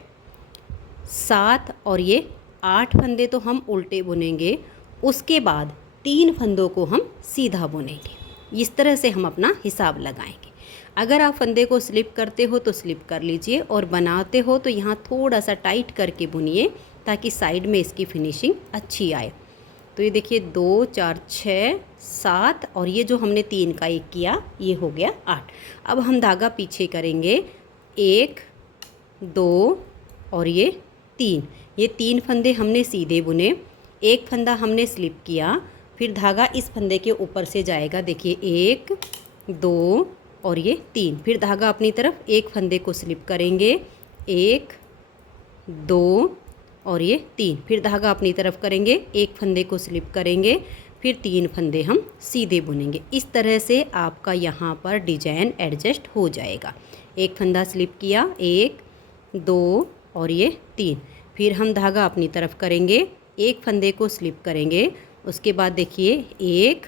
7 और ये 8 फंदे तो हम उल्टे बुनेंगे। उसके बाद 3 फंदों को हम सीधा बुनेंगे। इस तरह से हम अपना हिसाब लगाएंगे। अगर आप फंदे को स्लिप करते हो तो स्लिप कर लीजिए और बनाते हो तो यहाँ थोड़ा सा टाइट करके बुनिए ताकि साइड में इसकी फिनिशिंग अच्छी आए। तो ये देखिए 2 4 6 7 और ये जो हमने 3 का 1 किया, ये हो गया 8। अब हम धागा पीछे करेंगे, 1 2 और ये 3। ये 3 फंदे हमने सीधे बुने, एक फंदा हमने स्लिप किया, फिर धागा इस फंदे के ऊपर से जाएगा। देखिए 1 2 और ये 3। फिर धागा अपनी तरफ एक फंदे को स्लिप करेंगे, 1 2 और ये 3। फिर धागा अपनी तरफ करेंगे, एक फंदे को स्लिप करेंगे, फिर 3 फंदे हम सीधे बुनेंगे। इस तरह से आपका यहाँ पर डिजाइन एडजस्ट हो जाएगा। एक फंदा स्लिप किया, 1 2 और ये 3। फिर हम धागा अपनी तरफ करेंगे, एक फंदे को स्लिप करेंगे, उसके बाद देखिए 1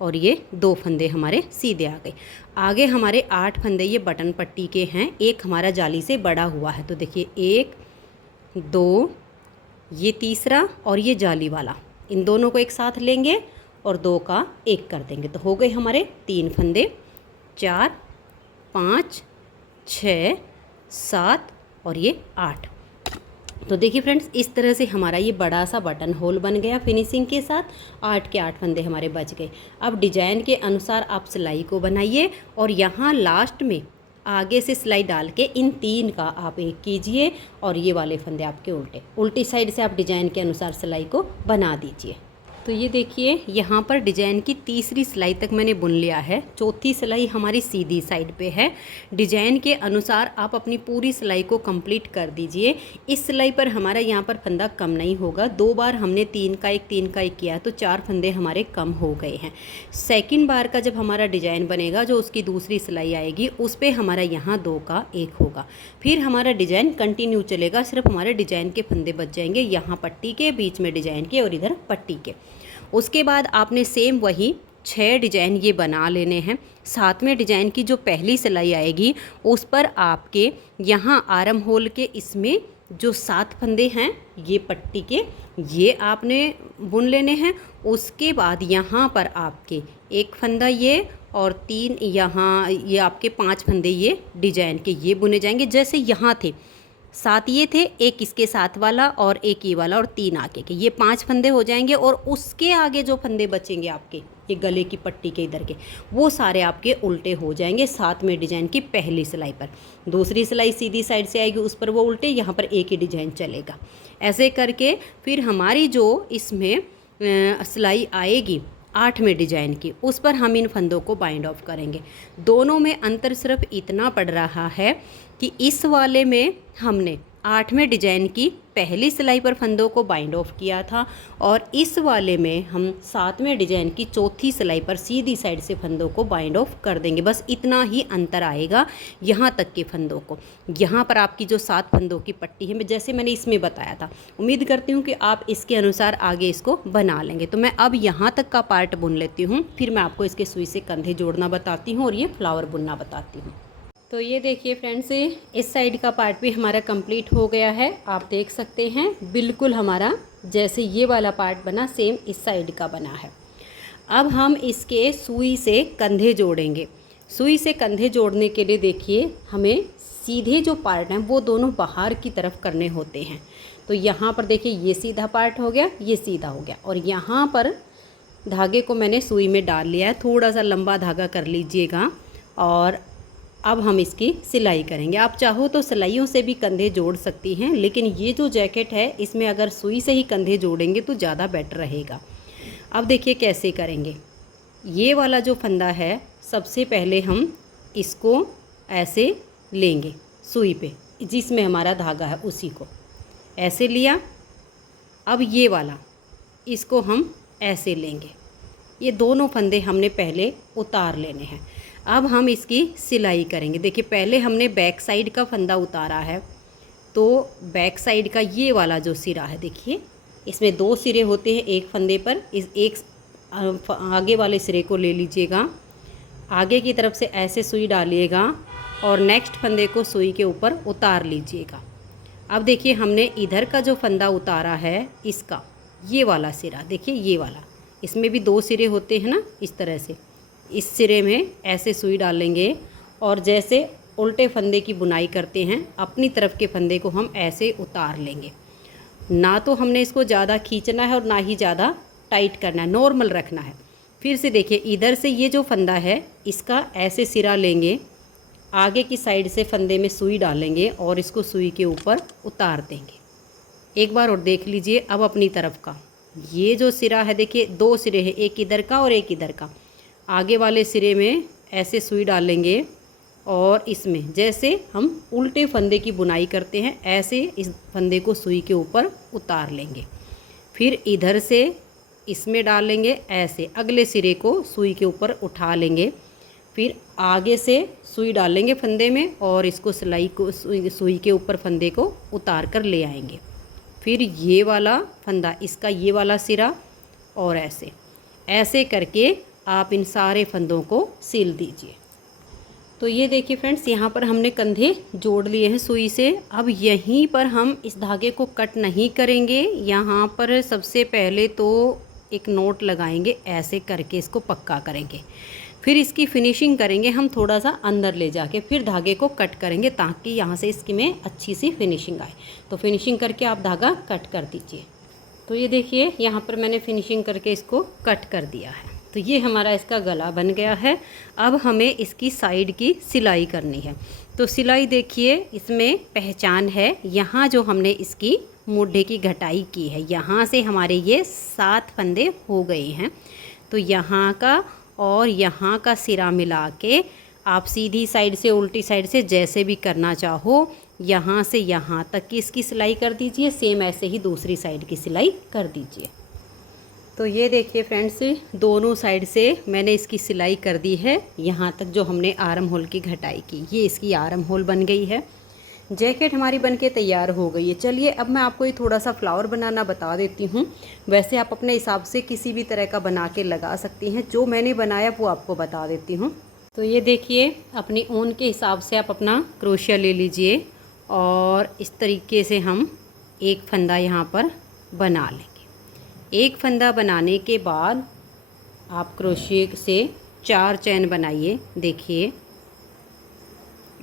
और ये 2 फंदे हमारे सीधे आ गए। आगे हमारे 8 फंदे ये बटन पट्टी के हैं, एक हमारा जाली से बड़ा हुआ है। तो देखिए 1 2 ये तीसरा और ये जाली वाला, इन दोनों को एक साथ लेंगे और 2 का 1 कर देंगे। तो हो गए हमारे 3 फंदे, 4 5 6 7 और ये 8। तो देखिए फ्रेंड्स, इस तरह से हमारा ये बड़ा सा बटन होल बन गया फिनिशिंग के साथ। 8 के 8 फंदे हमारे बच गए। अब डिजाइन के अनुसार आप सिलाई को बनाइए और यहाँ लास्ट में आगे से सिलाई डाल के इन 3 का आप 1 कीजिए और ये वाले फंदे आपके उल्टी साइड से आप डिजाइन के अनुसार सिलाई को बना दीजिए। तो ये देखिए यहाँ पर डिजाइन की तीसरी सिलाई तक मैंने बुन लिया है, चौथी सिलाई हमारी सीधी साइड पे है। डिजाइन के अनुसार आप अपनी पूरी सिलाई को कंप्लीट कर दीजिए। इस सिलाई पर हमारा यहाँ पर फंदा कम नहीं होगा। 2 बार हमने 3 का 1 किया तो 4 फंदे हमारे कम हो गए हैं। सेकंड बार का जब हमारा डिजाइन बनेगा, जो उसकी दूसरी सिलाई आएगी, उस पर हमारा यहाँ 2 का 1 होगा। फिर हमारा डिजाइन कंटिन्यू चलेगा, सिर्फ हमारे डिजाइन के फंदे बच जाएंगे, यहाँ पट्टी के, बीच में डिजाइन के और इधर पट्टी के। उसके बाद आपने सेम वही 6 डिजाइन ये बना लेने हैं। 7वें डिजाइन की जो पहली सिलाई आएगी उस पर आपके यहाँ आर्म होल के इसमें जो 7 फंदे हैं ये पट्टी के, ये आपने बुन लेने हैं। उसके बाद यहाँ पर आपके 1 फंदा ये और 3 यहाँ, ये आपके 5 फंदे ये डिजाइन के ये बुने जाएंगे जैसे यहाँ थे। 7 ये थे, एक इसके साथ वाला और एक ये वाला और 3 आगे के, ये 5 फंदे हो जाएंगे। और उसके आगे जो फंदे बचेंगे आपके ये गले की पट्टी के इधर के, वो सारे आपके उल्टे हो जाएंगे 7 में डिजाइन की पहली सिलाई पर। दूसरी सिलाई सीधी साइड से आएगी, उस पर वो उल्टे, यहाँ पर एक ही डिजाइन चलेगा। ऐसे करके फिर हमारी जो इसमें सिलाई आएगी 8वें डिजाइन की, उस पर हम इन फंदों को बाइंड ऑफ करेंगे। दोनों में अंतर सिर्फ इतना पड़ रहा है कि इस वाले में हमने 8वें डिजाइन की पहली सिलाई पर फंदों को बाइंड ऑफ किया था, और इस वाले में हम 7वें डिजाइन की चौथी सिलाई पर सीधी साइड से फंदों को बाइंड ऑफ कर देंगे। बस इतना ही अंतर आएगा यहाँ तक के फंदों को। यहाँ पर आपकी जो 7 फंदों की पट्टी है, जैसे मैंने इसमें बताया था, उम्मीद करती हूँ कि आप इसके अनुसार आगे इसको बना लेंगे। तो मैं अब यहाँ तक का पार्ट बुन लेती हूँ, फिर मैं आपको इसके सुई से कंधे जोड़ना बताती हूँ और ये फ्लावर बुनना बताती हूँ। तो ये देखिए फ्रेंड्स, इस साइड का पार्ट भी हमारा कंप्लीट हो गया है। आप देख सकते हैं बिल्कुल हमारा जैसे ये वाला पार्ट बना सेम इस साइड का बना है। अब हम इसके सुई से कंधे जोड़ेंगे। सुई से कंधे जोड़ने के लिए देखिए हमें सीधे जो पार्ट हैं वो दोनों बाहर की तरफ करने होते हैं। तो यहाँ पर देखिए ये सीधा पार्ट हो गया, ये सीधा हो गया, और यहाँ पर धागे को मैंने सुई में डाल लिया है। थोड़ा सा लंबा धागा कर लीजिएगा। और अब हम इसकी सिलाई करेंगे। आप चाहो तो सिलाइयों से भी कंधे जोड़ सकती हैं, लेकिन ये जो जैकेट है इसमें अगर सुई से ही कंधे जोड़ेंगे तो ज़्यादा बेटर रहेगा। अब देखिए कैसे करेंगे। ये वाला जो फंदा है सबसे पहले हम इसको ऐसे लेंगे सुई पे, जिसमें हमारा धागा है उसी को ऐसे लिया। अब ये वाला इसको हम ऐसे लेंगे। ये दोनों फंदे हमने पहले उतार लेने हैं। अब हम इसकी सिलाई करेंगे। देखिए पहले हमने बैक साइड का फंदा उतारा है, तो बैक साइड का ये वाला जो सिरा है, देखिए इसमें 2 सिरे होते हैं एक फंदे पर। इस एक आगे वाले सिरे को ले लीजिएगा, आगे की तरफ से ऐसे सुई डालिएगा और नेक्स्ट फंदे को सुई के ऊपर उतार लीजिएगा। अब देखिए हमने इधर का जो फंदा उतारा है इसका ये वाला सिरा, देखिए ये वाला, इसमें भी 2 सिरे होते हैं ना, इस तरह से इस सिरे में ऐसे सुई डालेंगे और जैसे उल्टे फंदे की बुनाई करते हैं अपनी तरफ के फंदे को हम ऐसे उतार लेंगे। ना तो हमने इसको ज़्यादा खींचना है और ना ही ज़्यादा टाइट करना है, नॉर्मल रखना है। फिर से देखिए इधर से ये जो फंदा है इसका ऐसे सिरा लेंगे, आगे की साइड से फंदे में सुई डालेंगे और इसको सुई के ऊपर उतार देंगे। एक बार और देख लीजिए। अब अपनी तरफ का ये जो सिरा है, देखिए 2 सिरे हैं, एक इधर का और एक इधर का। आगे वाले सिरे में ऐसे सुई डालेंगे और इसमें जैसे हम उल्टे फंदे की बुनाई करते हैं ऐसे इस फंदे को सुई के ऊपर उतार लेंगे। फिर इधर से इसमें डालेंगे, ऐसे अगले सिरे को सुई के ऊपर उठा लेंगे। फिर आगे से सुई डालेंगे फंदे में और इसको सिलाई को सुई के ऊपर फंदे को उतार कर ले आएंगे। फिर ये वाला फंदा, इसका ये वाला सिरा, और ऐसे ऐसे करके आप इन सारे फंदों को सिल दीजिए। तो ये देखिए फ्रेंड्स, यहाँ पर हमने कंधे जोड़ लिए हैं सुई से। अब यहीं पर हम इस धागे को कट नहीं करेंगे। यहाँ पर सबसे पहले तो एक नोट लगाएंगे, ऐसे करके इसको पक्का करेंगे। फिर इसकी फिनिशिंग करेंगे हम थोड़ा सा अंदर ले जाके, फिर धागे को कट करेंगे ताकि यहाँ से इसकी में अच्छी सी फिनिशिंग आए। तो फिनिशिंग करके आप धागा कट कर दीजिए। तो ये देखिए यहाँ पर मैंने फिनिशिंग करके इसको कट कर दिया है। तो ये हमारा इसका गला बन गया है। अब हमें इसकी साइड की सिलाई करनी है। तो सिलाई देखिए इसमें पहचान है, यहाँ जो हमने इसकी मोढे की घटाई की है, यहाँ से हमारे ये 7 फंदे हो गए हैं। तो यहाँ का और यहाँ का सिरा मिला के आप सीधी साइड से उल्टी साइड से जैसे भी करना चाहो, यहाँ से यहाँ तक की इसकी सिलाई कर दीजिए। सेम ऐसे ही दूसरी साइड की सिलाई कर दीजिए। तो ये देखिए फ्रेंड्स, दोनों साइड से मैंने इसकी सिलाई कर दी है। यहाँ तक जो हमने आर्म होल की घटाई की, ये इसकी आर्म होल बन गई है। जैकेट हमारी बनके तैयार हो गई है। चलिए अब मैं आपको ये थोड़ा सा फ्लावर बनाना बता देती हूँ। वैसे आप अपने हिसाब से किसी भी तरह का बना के लगा सकती हैं, जो मैंने बनाया वो आपको बता देती हूँ। तो ये देखिए अपनी ऊन के हिसाब से आप अपना क्रोशिया ले लीजिए और इस तरीके से हम एक फंदा यहाँ पर बना लेंगे। एक फंदा बनाने के बाद आप क्रोशिया से 4 चैन बनाइए। देखिए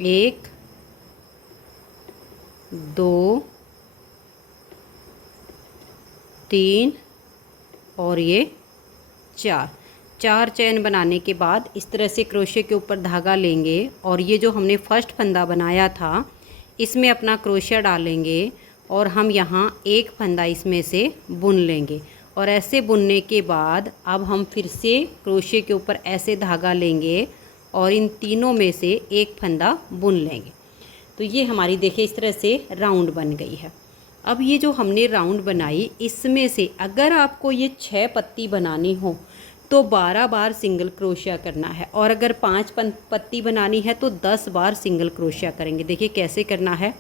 1 2 3 और ये 4 चैन बनाने के बाद इस तरह से क्रोशे के ऊपर धागा लेंगे और ये जो हमने फर्स्ट फंदा बनाया था इसमें अपना क्रोशिया डालेंगे और हम यहाँ एक फंदा इसमें से बुन लेंगे। और ऐसे बुनने के बाद अब हम फिर से क्रोशे के ऊपर ऐसे धागा लेंगे और इन तीनों में से एक फंदा बुन लेंगे। तो ये हमारी देखिए इस तरह से राउंड बन गई है। अब ये जो हमने राउंड बनाई इसमें से अगर आपको ये 6 पत्ती बनानी हो तो 12 बार सिंगल क्रोशिया करना है, और अगर 5 पत्ती बनानी है तो 10 बार सिंगल क्रोशिया करेंगे। देखिए कैसे करना है।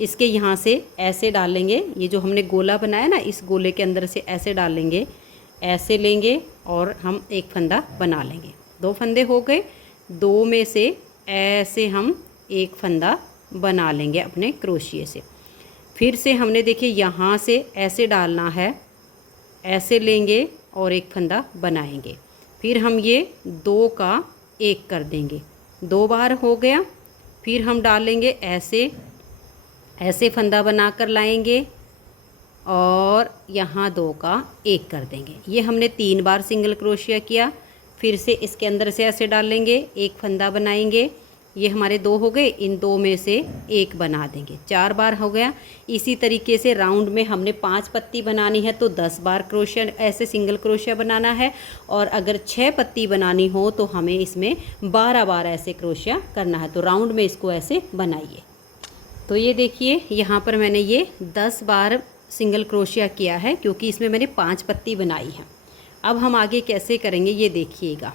इसके यहाँ से ऐसे डालेंगे, ये जो हमने गोला बनाया ना इस गोले के अंदर से ऐसे डालेंगे, ऐसे लेंगे और हम एक फंदा बना लेंगे। 2 फंदे हो गए, 2 में से ऐसे हम एक फंदा बना लेंगे अपने क्रोशिए से। फिर से हमने देखिए यहाँ से ऐसे डालना है, ऐसे लेंगे और एक फंदा बनाएंगे। फिर हम ये 2 का 1 कर देंगे, 2 बार हो गया। फिर हम डालेंगे ऐसे, ऐसे फंदा बनाकर लाएंगे और यहाँ 2 का 1 कर देंगे। ये हमने 3 बार सिंगल क्रोशिया किया। फिर से इसके अंदर से ऐसे डालेंगे, एक फंदा बनाएंगे। ये हमारे 2 हो गए, इन 2 में से 1 बना देंगे, 4 बार हो गया। इसी तरीके से राउंड में हमने 5 पत्ती बनानी है तो 10 बार क्रोशिया ऐसे सिंगल क्रोशिया बनाना है, और अगर 6 पत्ती बनानी हो तो हमें इसमें 12 बार ऐसे क्रोशिया करना है। तो राउंड में इसको ऐसे बनाइए। तो ये देखिए यहाँ पर मैंने ये 10 बार सिंगल क्रोशिया किया है क्योंकि इसमें मैंने 5 पत्ती बनाई है। अब हम आगे कैसे करेंगे ये देखिएगा।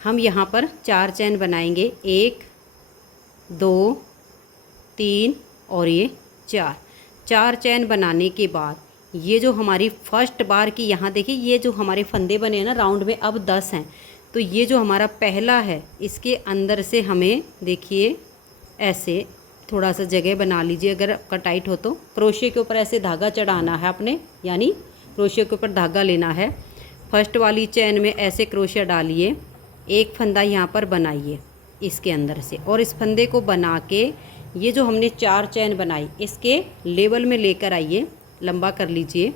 हम यहाँ पर 4 चैन बनाएंगे, 1 2 3 और ये 4 चैन बनाने के बाद ये जो हमारी फर्स्ट बार की यहाँ देखिए ये जो हमारे फंदे बने हैं ना राउंड में अब 10 हैं। तो ये जो हमारा पहला है इसके अंदर से हमें देखिए ऐसे थोड़ा सा जगह बना लीजिए, अगर आपका टाइट हो तो क्रोशिया के ऊपर ऐसे धागा चढ़ाना है अपने, यानी क्रोशिया के ऊपर धागा लेना है। फर्स्ट वाली चैन में ऐसे क्रोशिया डालिए, एक फंदा यहाँ पर बनाइए इसके अंदर से, और इस फंदे को बना के ये जो हमने 4 चैन बनाई इसके लेवल में लेकर आइए, लंबा कर लीजिए।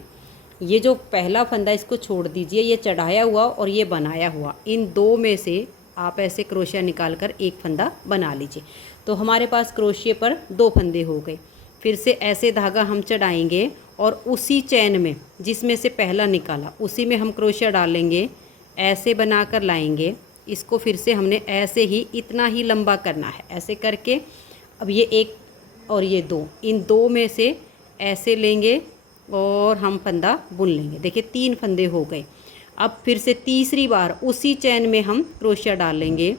ये जो पहला फंदा इसको छोड़ दीजिए, ये चढ़ाया हुआ और ये बनाया हुआ, इन 2 में से आप ऐसे क्रोशिया निकाल कर एक फंदा बना लीजिए। तो हमारे पास क्रोशिया पर 2 फंदे हो गए। फिर से ऐसे धागा हम चढ़ाएंगे और उसी चैन में जिसमें से पहला निकाला उसी में हम क्रोशिया डालेंगे, ऐसे बनाकर लाएंगे। इसको फिर से हमने ऐसे ही इतना ही लंबा करना है, ऐसे करके अब ये 1 और ये 2, इन 2 में से ऐसे लेंगे और हम फंदा बुन लेंगे। देखिए 3 फंदे हो गए। अब फिर से तीसरी बार उसी चैन में हम क्रोशिया डालेंगे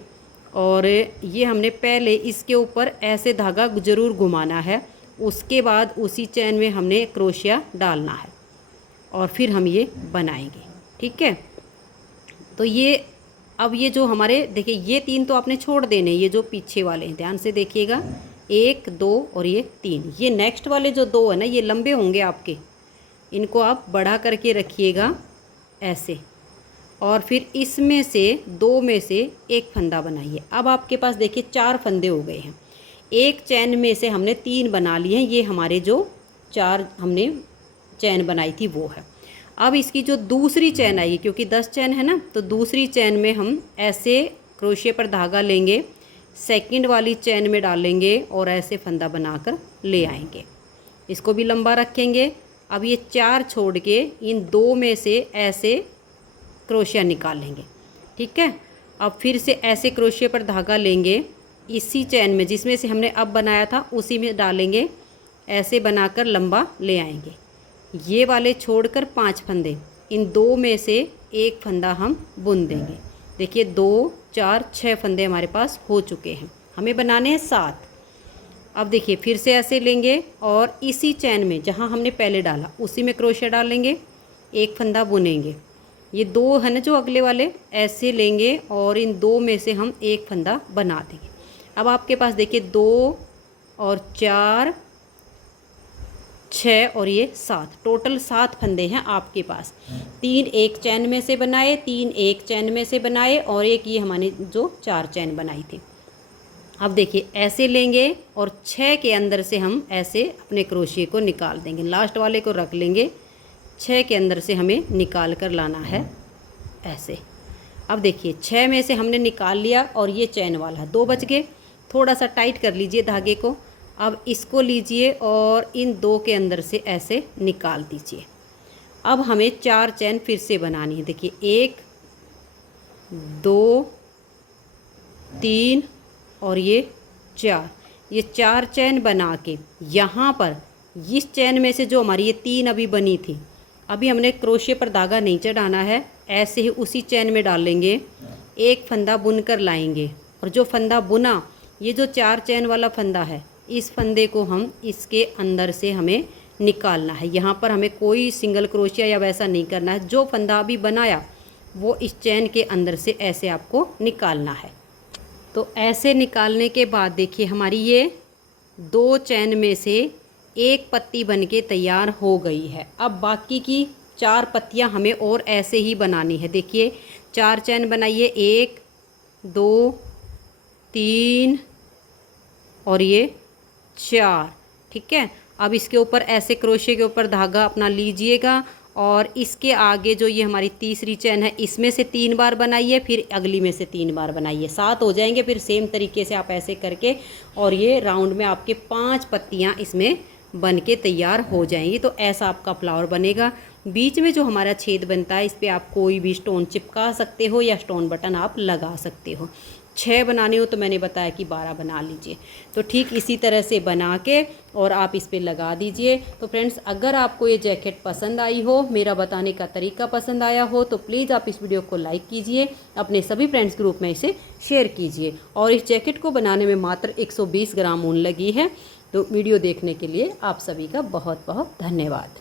और ये हमने पहले इसके ऊपर ऐसे धागा ज़रूर घुमाना है, उसके बाद उसी चैन में हमने क्रोशिया डालना है और फिर हम ये बनाएंगे। ठीक है। तो ये अब ये जो हमारे देखिए ये 3 तो आपने छोड़ देने, ये जो पीछे वाले हैं ध्यान से देखिएगा, 1 2 और ये 3। ये नेक्स्ट वाले जो 2 है ना ये लंबे होंगे आपके, इनको आप बढ़ा करके रखिएगा ऐसे, और फिर इसमें से 2 में से एक फंदा बनाइए। अब आपके पास देखिए 4 फंदे हो गए हैं। एक चैन में से हमने 3 बना लिए हैं, ये हमारे जो 4 हमने चैन बनाई थी वो है। अब इसकी जो दूसरी चैन आएगी, क्योंकि 10 चैन है ना, तो दूसरी चैन में हम ऐसे क्रोशिया पर धागा लेंगे, सेकंड वाली चैन में डालेंगे और ऐसे फंदा बनाकर ले आएंगे। इसको भी लंबा रखेंगे। अब ये 4 छोड़ के इन 2 में से ऐसे क्रोशिया निकालेंगे। ठीक है। अब फिर से ऐसे क्रोशिया पर धागा लेंगे, इसी चैन में जिसमें से हमने अब बनाया था उसी में डालेंगे, ऐसे बनाकर लंबा ले आएंगे। ये वाले छोड़कर 5 फंदे, इन 2 में से एक फंदा हम बुन देंगे। देखिए 2 4 6 फंदे हमारे पास हो चुके हैं, हमें बनाने हैं 7। अब देखिए फिर से ऐसे लेंगे और इसी चैन में जहाँ हमने पहले डाला उसी में क्रोशिया डालेंगे, एक फंदा बुनेंगे। ये 2 है ना जो अगले वाले, ऐसे लेंगे और इन 2 में से हम एक फंदा बना देंगे। अब आपके पास देखिए 2 और 4 6 और ये 7, टोटल 7 फंदे हैं आपके पास। 3 एक चैन में से बनाए, 3 एक चैन में से बनाए और एक ये हमारे जो 4 चैन बनाई थी। अब देखिए ऐसे लेंगे और 6 के अंदर से हम ऐसे अपने क्रोशिए को निकाल देंगे। लास्ट वाले को रख लेंगे, 6 के अंदर से हमें निकाल कर लाना है ऐसे। अब देखिए 6 में से हमने निकाल लिया और ये चैन वाला 2 बच गए। थोड़ा सा टाइट कर लीजिए धागे को। अब इसको लीजिए और इन 2 के अंदर से ऐसे निकाल दीजिए। अब हमें 4 चैन फिर से बनानी है। देखिए 1 2 3 और ये 4, ये 4 चैन बना के यहाँ पर इस चैन में से जो हमारी ये 3 अभी बनी थी, अभी हमने क्रोशे पर धागा नहीं चढ़ाना है, ऐसे ही उसी चैन में डालेंगे, एक फंदा बुन कर लाएंगे और जो फंदा बुना, ये जो 4 चैन वाला फंदा है, इस फंदे को हम इसके अंदर से हमें निकालना है। यहाँ पर हमें कोई सिंगल क्रोशिया या वैसा नहीं करना है। जो फंदा अभी बनाया वो इस चैन के अंदर से ऐसे आपको निकालना है। तो ऐसे निकालने के बाद देखिए हमारी ये 2 चैन में से एक पत्ती बनके तैयार हो गई है। अब बाकी की 4 पत्तियां हमें और ऐसे ही बनानी है। देखिए 4 चैन बनाइए, 1 2 3 और ये 4, ठीक है। अब इसके ऊपर ऐसे क्रोशे के ऊपर धागा अपना लीजिएगा और इसके आगे जो ये हमारी तीसरी चैन है, इसमें से 3 बार बनाइए, फिर अगली में से 3 बार बनाइए, 7 हो जाएंगे। फिर सेम तरीके से आप ऐसे करके और ये राउंड में आपके 5 पत्तियां इसमें बन के तैयार हो जाएंगी। तो ऐसा आपका फ्लावर बनेगा। बीच में जो हमारा छेद बनता है, इस पर आप कोई भी स्टोन चिपका सकते हो या स्टोन बटन आप लगा सकते हो। 6 बनाने हो तो मैंने बताया कि 12 बना लीजिए। तो ठीक इसी तरह से बना के और आप इस पे लगा दीजिए। तो फ्रेंड्स, अगर आपको ये जैकेट पसंद आई हो, मेरा बताने का तरीका पसंद आया हो, तो प्लीज़ आप इस वीडियो को लाइक कीजिए, अपने सभी फ्रेंड्स ग्रुप में इसे शेयर कीजिए। और इस जैकेट को बनाने में मात्र 120 ग्राम ऊन लगी है। तो वीडियो देखने के लिए आप सभी का बहुत बहुत धन्यवाद।